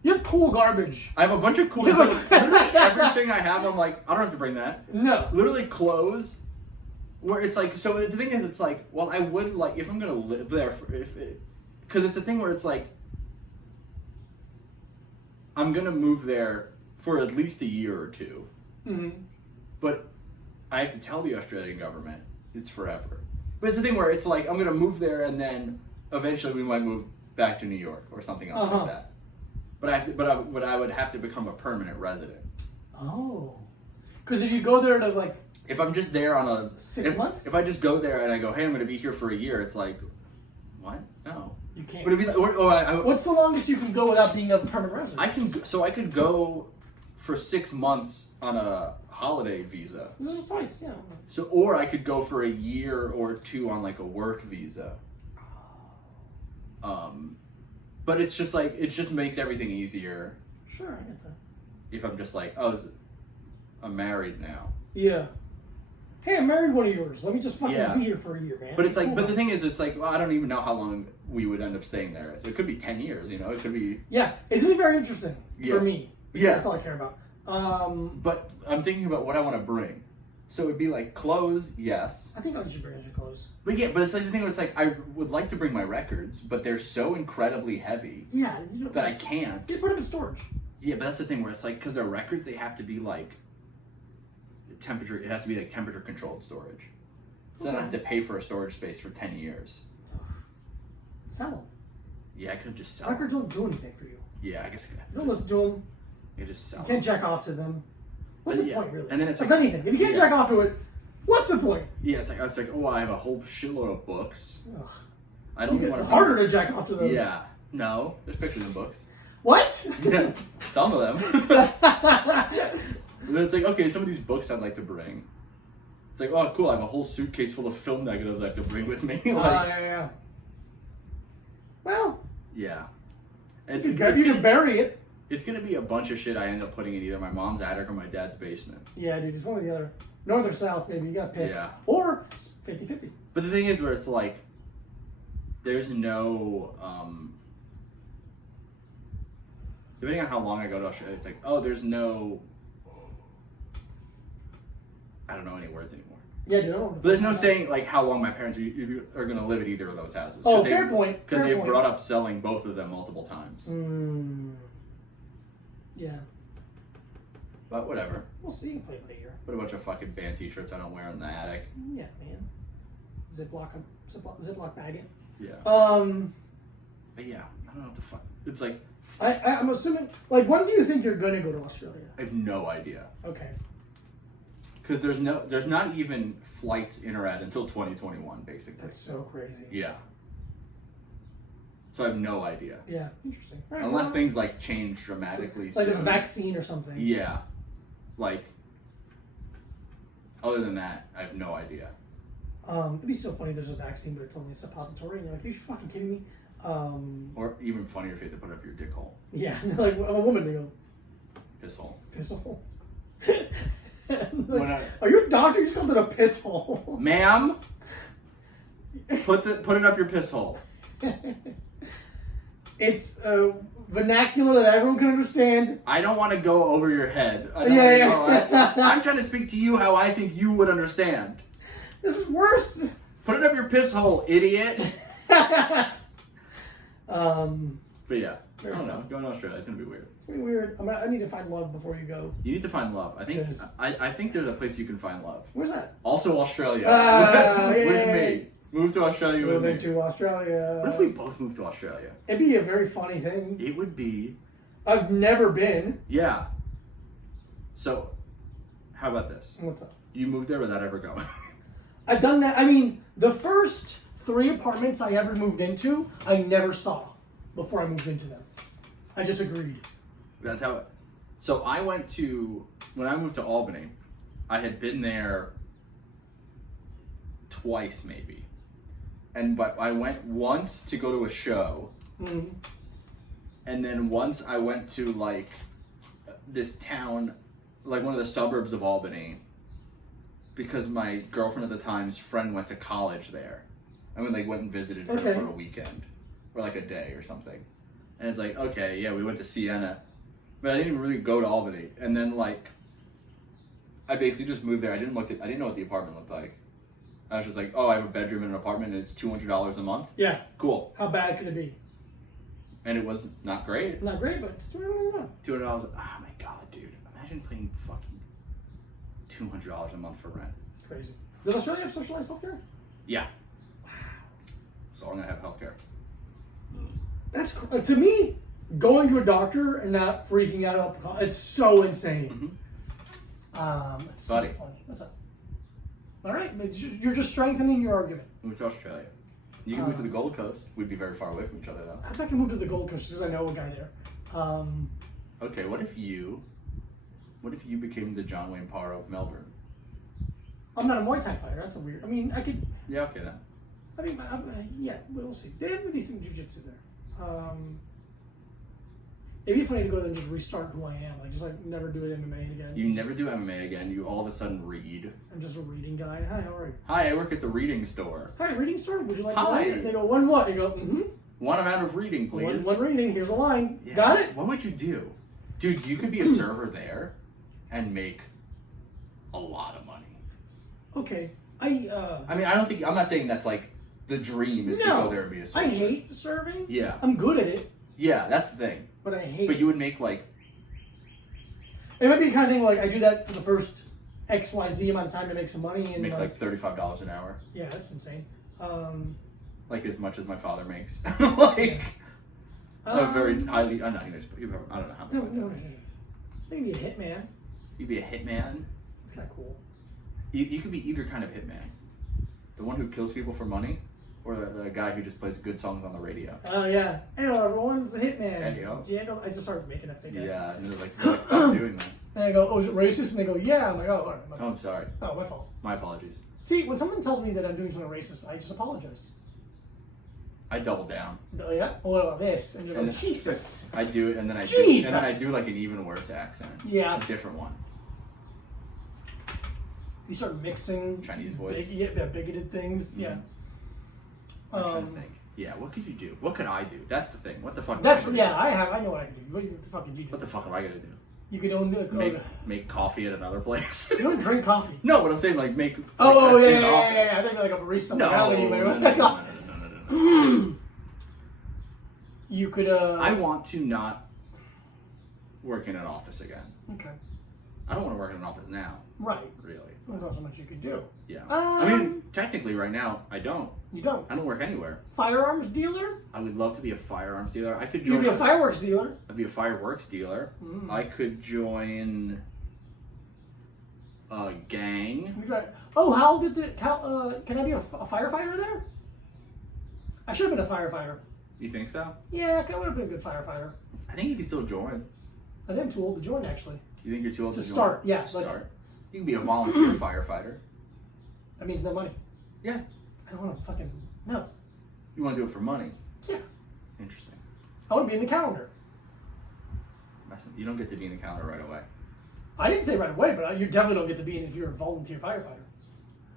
You have cool garbage. I have a bunch of cool. It's like, literally everything I have, I'm like, I don't have to bring that. No. Literally clothes. Where it's like, so the thing is, it's like, well, I would like if I'm gonna live there, because it's a thing where it's like, I'm gonna move there for at least a year or two, but I have to tell the Australian government it's forever. But it's a thing where it's like, I'm gonna move there and then eventually we might move back to New York or something else like that. But I would have to become a permanent resident. Oh, because if you go there to like. If I'm just there on a 6 months? If I just go there and I go, hey, I'm going to be here for a year, it's like, what? No. You can't. But it'd be like, What's the longest you can go without being a permanent resident? I could go for 6 months on a holiday visa. This is nice, yeah. Or I could go for a year or two on like a work visa. But it's just like, it just makes everything easier. Sure, I get that. If I'm just like, I'm married now. Yeah. Hey, I married one of yours. Let me just fucking be here for a year, man. But it's like, but the thing is, it's like, well, I don't even know how long we would end up staying there. So it could be 10 years, you know? It could be. Yeah, it's gonna be very interesting for me. Yeah. That's all I care about. But I'm thinking about what I want to bring. So it'd be like clothes, yes. I think I should bring your clothes. But yeah, but it's like the thing where it's like, I would like to bring my records, but they're so incredibly heavy that I can't. You put them in storage. Yeah, but that's the thing where it's like, because they're records, they have to be like, temperature, it has to be like temperature controlled storage. So then I have to pay for a storage space for 10 years. Sell them. Yeah, I could just sell Records don't do anything for you. Yeah, I guess I could. You don't listen to them. I could just sell You can't jack off to them. What's the point, really? And then it's like anything. If you can't jack off to it, what's the point? Yeah, it's like, I have a whole shitload of books. Ugh. I don't want to. Harder to jack off to those. Yeah. No, there's pictures in books. What? Yeah, some of them. And then it's like, okay, some of these books I'd like to bring. It's like, oh, cool, I have a whole suitcase full of film negatives I have to bring with me. Yeah. Well. Yeah. You can bury it. It's going to be a bunch of shit I end up putting in either my mom's attic or my dad's basement. Yeah, dude, it's one or the other. North or south, maybe. You got to pick. Yeah. Or 50-50. But the thing is where it's like, there's no, depending on how long I go to Australia, it's like, there's no, I don't know any words anymore. Yeah, dude, I don't know. But there's no saying like how long my parents are going to live at either of those houses. Oh, fair point. Because they've brought up selling both of them multiple times. Yeah. But whatever. We'll see. You can play it later. Put a bunch of fucking band t-shirts I don't wear in the attic. Yeah, man. Ziploc bag it. Yeah. But yeah, I don't know what the fuck. It's like. I'm assuming. Like, when do you think you're gonna go to Australia? I have no idea. Okay. Because there's not even flights in or out until 2021, basically. That's so crazy. Yeah. So I have no idea. Yeah, interesting. Right, Unless things like change dramatically. Like there's a vaccine or something. Yeah. Like. Other than that, I have no idea. It'd be so funny. There's a vaccine, but it's only a suppository. And you're like, are you fucking kidding me? Or even funnier if you had to put up your dick hole. Yeah, like I'm a woman. They go Piss hole. piss hole. Like, are you a doctor? You just called it a piss hole. Ma'am, put it up your piss hole. It's vernacular that everyone can understand. I don't want to go over your head. Yeah. I'm trying to speak to you how I think you would understand. This is worse. Put it up your piss hole, idiot. But yeah, I don't know. Going to Australia, it's gonna be weird. It's gonna be weird. I need to find love before you go. You need to find love. I think there's a place you can find love. Where's that? Also Australia. With me. Move to Australia with me. Moving to Australia. What if we both moved to Australia? It'd be a very funny thing. It would be. I've never been. Yeah. So, how about this? What's up? You moved there without ever going. I've done that. I mean, the first 3 apartments I ever moved into, I never saw before I moved into them. I just agreed. That's how it. So when I moved to Albany, I had been there twice maybe. But I went once to go to a show. Mm-hmm. And then once I went to like this town, like one of the suburbs of Albany, because my girlfriend at the time's friend went to college there. I mean, like went and visited her for a weekend or like a day or something. And it's like, okay, yeah, we went to Siena, but I didn't even really go to Albany. And then like, I basically just moved there. I didn't know what the apartment looked like. I was just like, oh, I have a bedroom in an apartment and it's $200 a month. Yeah. Cool. How bad could it be? And it was not great. Not great, but it's $200 a month. $200. Oh my god, dude! Imagine paying fucking $200 a month for rent. Crazy. Does Australia have socialized healthcare? Yeah. Wow. So I'm gonna have healthcare. That's to me, going to a doctor and not freaking out about it's so insane. Mm-hmm. It's so funny. What's up? All right, you're just strengthening your argument. Move to Australia. You can move to the Gold Coast. We'd be very far away from each other though. I'm not gonna move to the Gold Coast because I know a guy there. Okay, what if you became the John Wayne Parr of Melbourne? I'm not a Muay Thai fighter. That's a weird. I mean, I could. Yeah, okay then. I mean, yeah, we'll see. They have decent jiu-jitsu there. It'd be funny to go there and just restart who I am. Like, just like never do it MMA again. You never do MMA again. You all of a sudden read. I'm just a reading guy. Hi, how are you? Hi, I work at the reading store. Hi, reading store. Would you like Hi. one? They go, one what? You go, mm-hmm. One amount of reading, please. One reading. Here's a line. Yeah. Got it? What would you do? Dude, you could be a server there and make a lot of money. Okay. I mean, I'm not saying that's like the dream is to go there and be a server. I hate serving. Yeah. I'm good at it. Yeah, that's the thing. But I hate But you would make like... It might be the kind of thing like I do that for the first XYZ amount of time to make some money. And make like $35 an hour. Yeah, that's insane. Like as much as my father makes. Like... a very highly... I'm not going to... I don't know how much No. Maybe a hitman. You'd be a hitman? That's kind of cool. You could be either kind of hitman. The one who kills people for money, or the guy who just plays good songs on the radio. Oh, yeah. Hello, everyone's a hitman. Hey, Diego, I just started making a fake accent. Yeah, and they're like, stop doing that. And I go, oh, is it racist? And they go, yeah. I'm like, oh, all right. Oh, I'm sorry. Oh, my fault. My apologies. See, when someone tells me that I'm doing something racist, I just apologize. I double down. Oh, yeah? Well, what about this? And you're like, Jesus. I do it, and then I Jesus. do like an even worse accent. Yeah. A different one. You start mixing Chinese voice. Bigoted things. Mm-hmm. Yeah. I'm trying to think. Yeah, what could you do? What could I do? That's the thing. What the fuck? I know what I can do. What the fuck can you do? What the fuck am I gonna do? You could own Make coffee at another place. You don't drink coffee. No, what I'm saying like make. Oh, like, yeah. I think like a barista. No. You could. I want to not work in an office again. Okay. I don't want to work in an office now. Right. Really. There's not so much you could do. Yeah. I mean, technically, right now, I don't. You don't. I don't work anywhere. Firearms dealer? I would love to be a firearms dealer. I could join. You'd be a fireworks dealer. I'd be a fireworks dealer. Mm. I could join a gang. Oh, how did can I be a firefighter there? I should have been a firefighter. You think so? Yeah, I would have been a good firefighter. I think you can still join. I think I'm too old to join, actually. You think you're too old to start? join? Yeah. To start. You can be a volunteer firefighter. That means no money. Yeah. I don't want to fucking... No. You want to do it for money? Yeah. Interesting. I want to be in the calendar. You don't get to be in the calendar right away. I didn't say right away, but you definitely don't get to be in if you're a volunteer firefighter.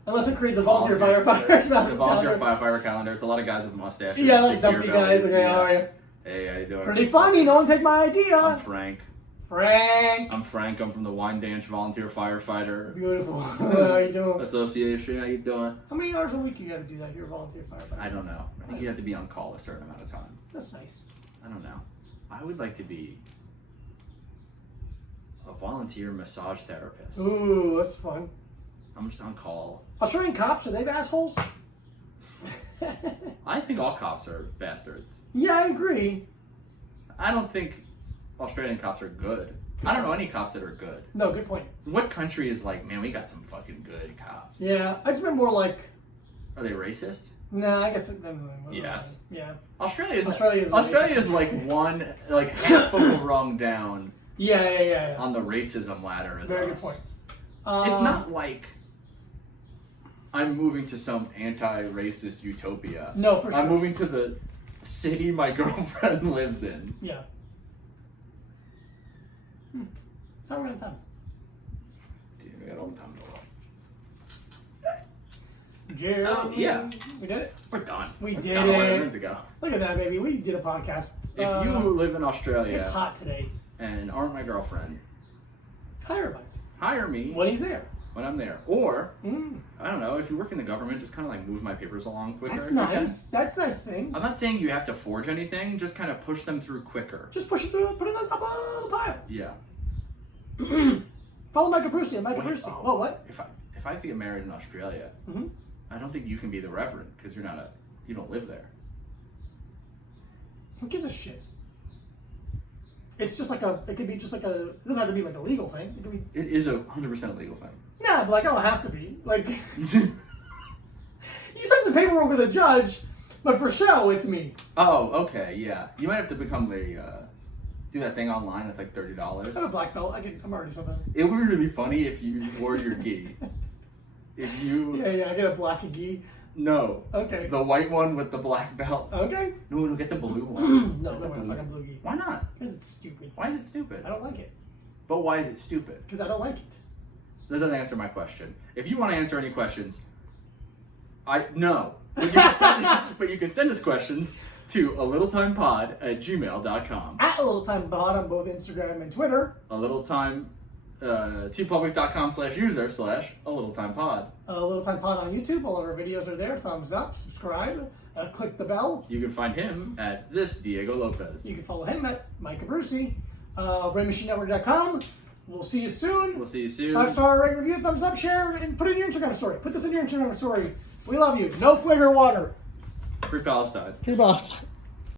Unless I create the volunteer firefighter. The volunteer firefighter calendar. It's a lot of guys with mustaches. Yeah, like big dumpy beer guys. bellies. Okay, how are you? Hey, how you doing? Pretty funny. No one take my idea. I'm Frank. Frank. I'm Frank. I'm from the Wine Dance Volunteer Firefighter Beautiful. How you doing? Association. How you doing? How many hours a week you got to do that if you're a volunteer firefighter? I don't know. I think you have to be on call a certain amount of time. That's nice. I don't know. I would like to be a volunteer massage therapist. Ooh, that's fun. I'm just on call. Australian cops, are they assholes? I think all cops are bastards. Yeah, I agree. I don't think Australian cops are good. I don't know any cops that are good. No, good point. What country is like, man, we got some fucking good cops? Yeah, I just meant more like... Are they racist? Nah, I guess... Yes. Yeah. Australia Australia's is like one, like half of a rung down Yeah. on the racism ladder as Very us. good point. It's not like I'm moving to some anti-racist utopia. No, for sure. I'm moving to the city my girlfriend lives in. Yeah. How are we on time? Dude, we got all the time in the world. Jeremy. Oh, yeah. We did it? We're done. We We're did done it. 11 minutes ago. Look at that, baby. We did a podcast. If you live in Australia It's hot today. and aren't my girlfriend, Hire Mike. hire me When he's there. when I'm there. Or, Mm. I don't know, if you work in the government, just kind of like move my papers along quicker. That's if you can. nice. That's a nice thing. I'm not saying you have to forge anything, just kind of push them through quicker. Just push it through, put it on top of the pile. Yeah. Follow Micah Brucey and Micah Wait, Brucey. oh, Oh, what? If I have to get married in Australia, Mm-hmm. I don't think you can be the reverend because you don't live there. Who gives a shit? It could be just like it doesn't have to be like a legal thing. It could be, It is a 100% legal thing. nah, but like I don't have to be. Like, you send some paperwork with a judge, but for show, it's me. Oh, okay, yeah. You might have to become do that thing online that's like $30. I have a black belt. I'm already something. It would be really funny if you wore your gi. If you... Yeah, I get a black gi. No. Okay. The white one with the black belt. Okay. No, get the blue one. No, Get no, the I'm blue. fucking blue gi. Why not? Because it's stupid. Why is it stupid? I don't like it. But why is it stupid? Because I don't like it. That doesn't answer my question. If you want to answer any questions, no. But you can send us questions to alittletimepod@gmail.com. At a little time pod on both Instagram and Twitter. tpublic.com/user/alittletimepod. A little time pod on YouTube. All of our videos are there. Thumbs up, subscribe, click the bell. You can find him at this Diego Lopez. You can follow him at Micah Brucey. BrainMachineNetwork.com. We'll see you soon. We'll see you soon. 5-star rate, review, thumbs up, share, and put it in your Instagram story. Put this in your Instagram story. We love you. No flavor water. Free Palestine. Free Boston.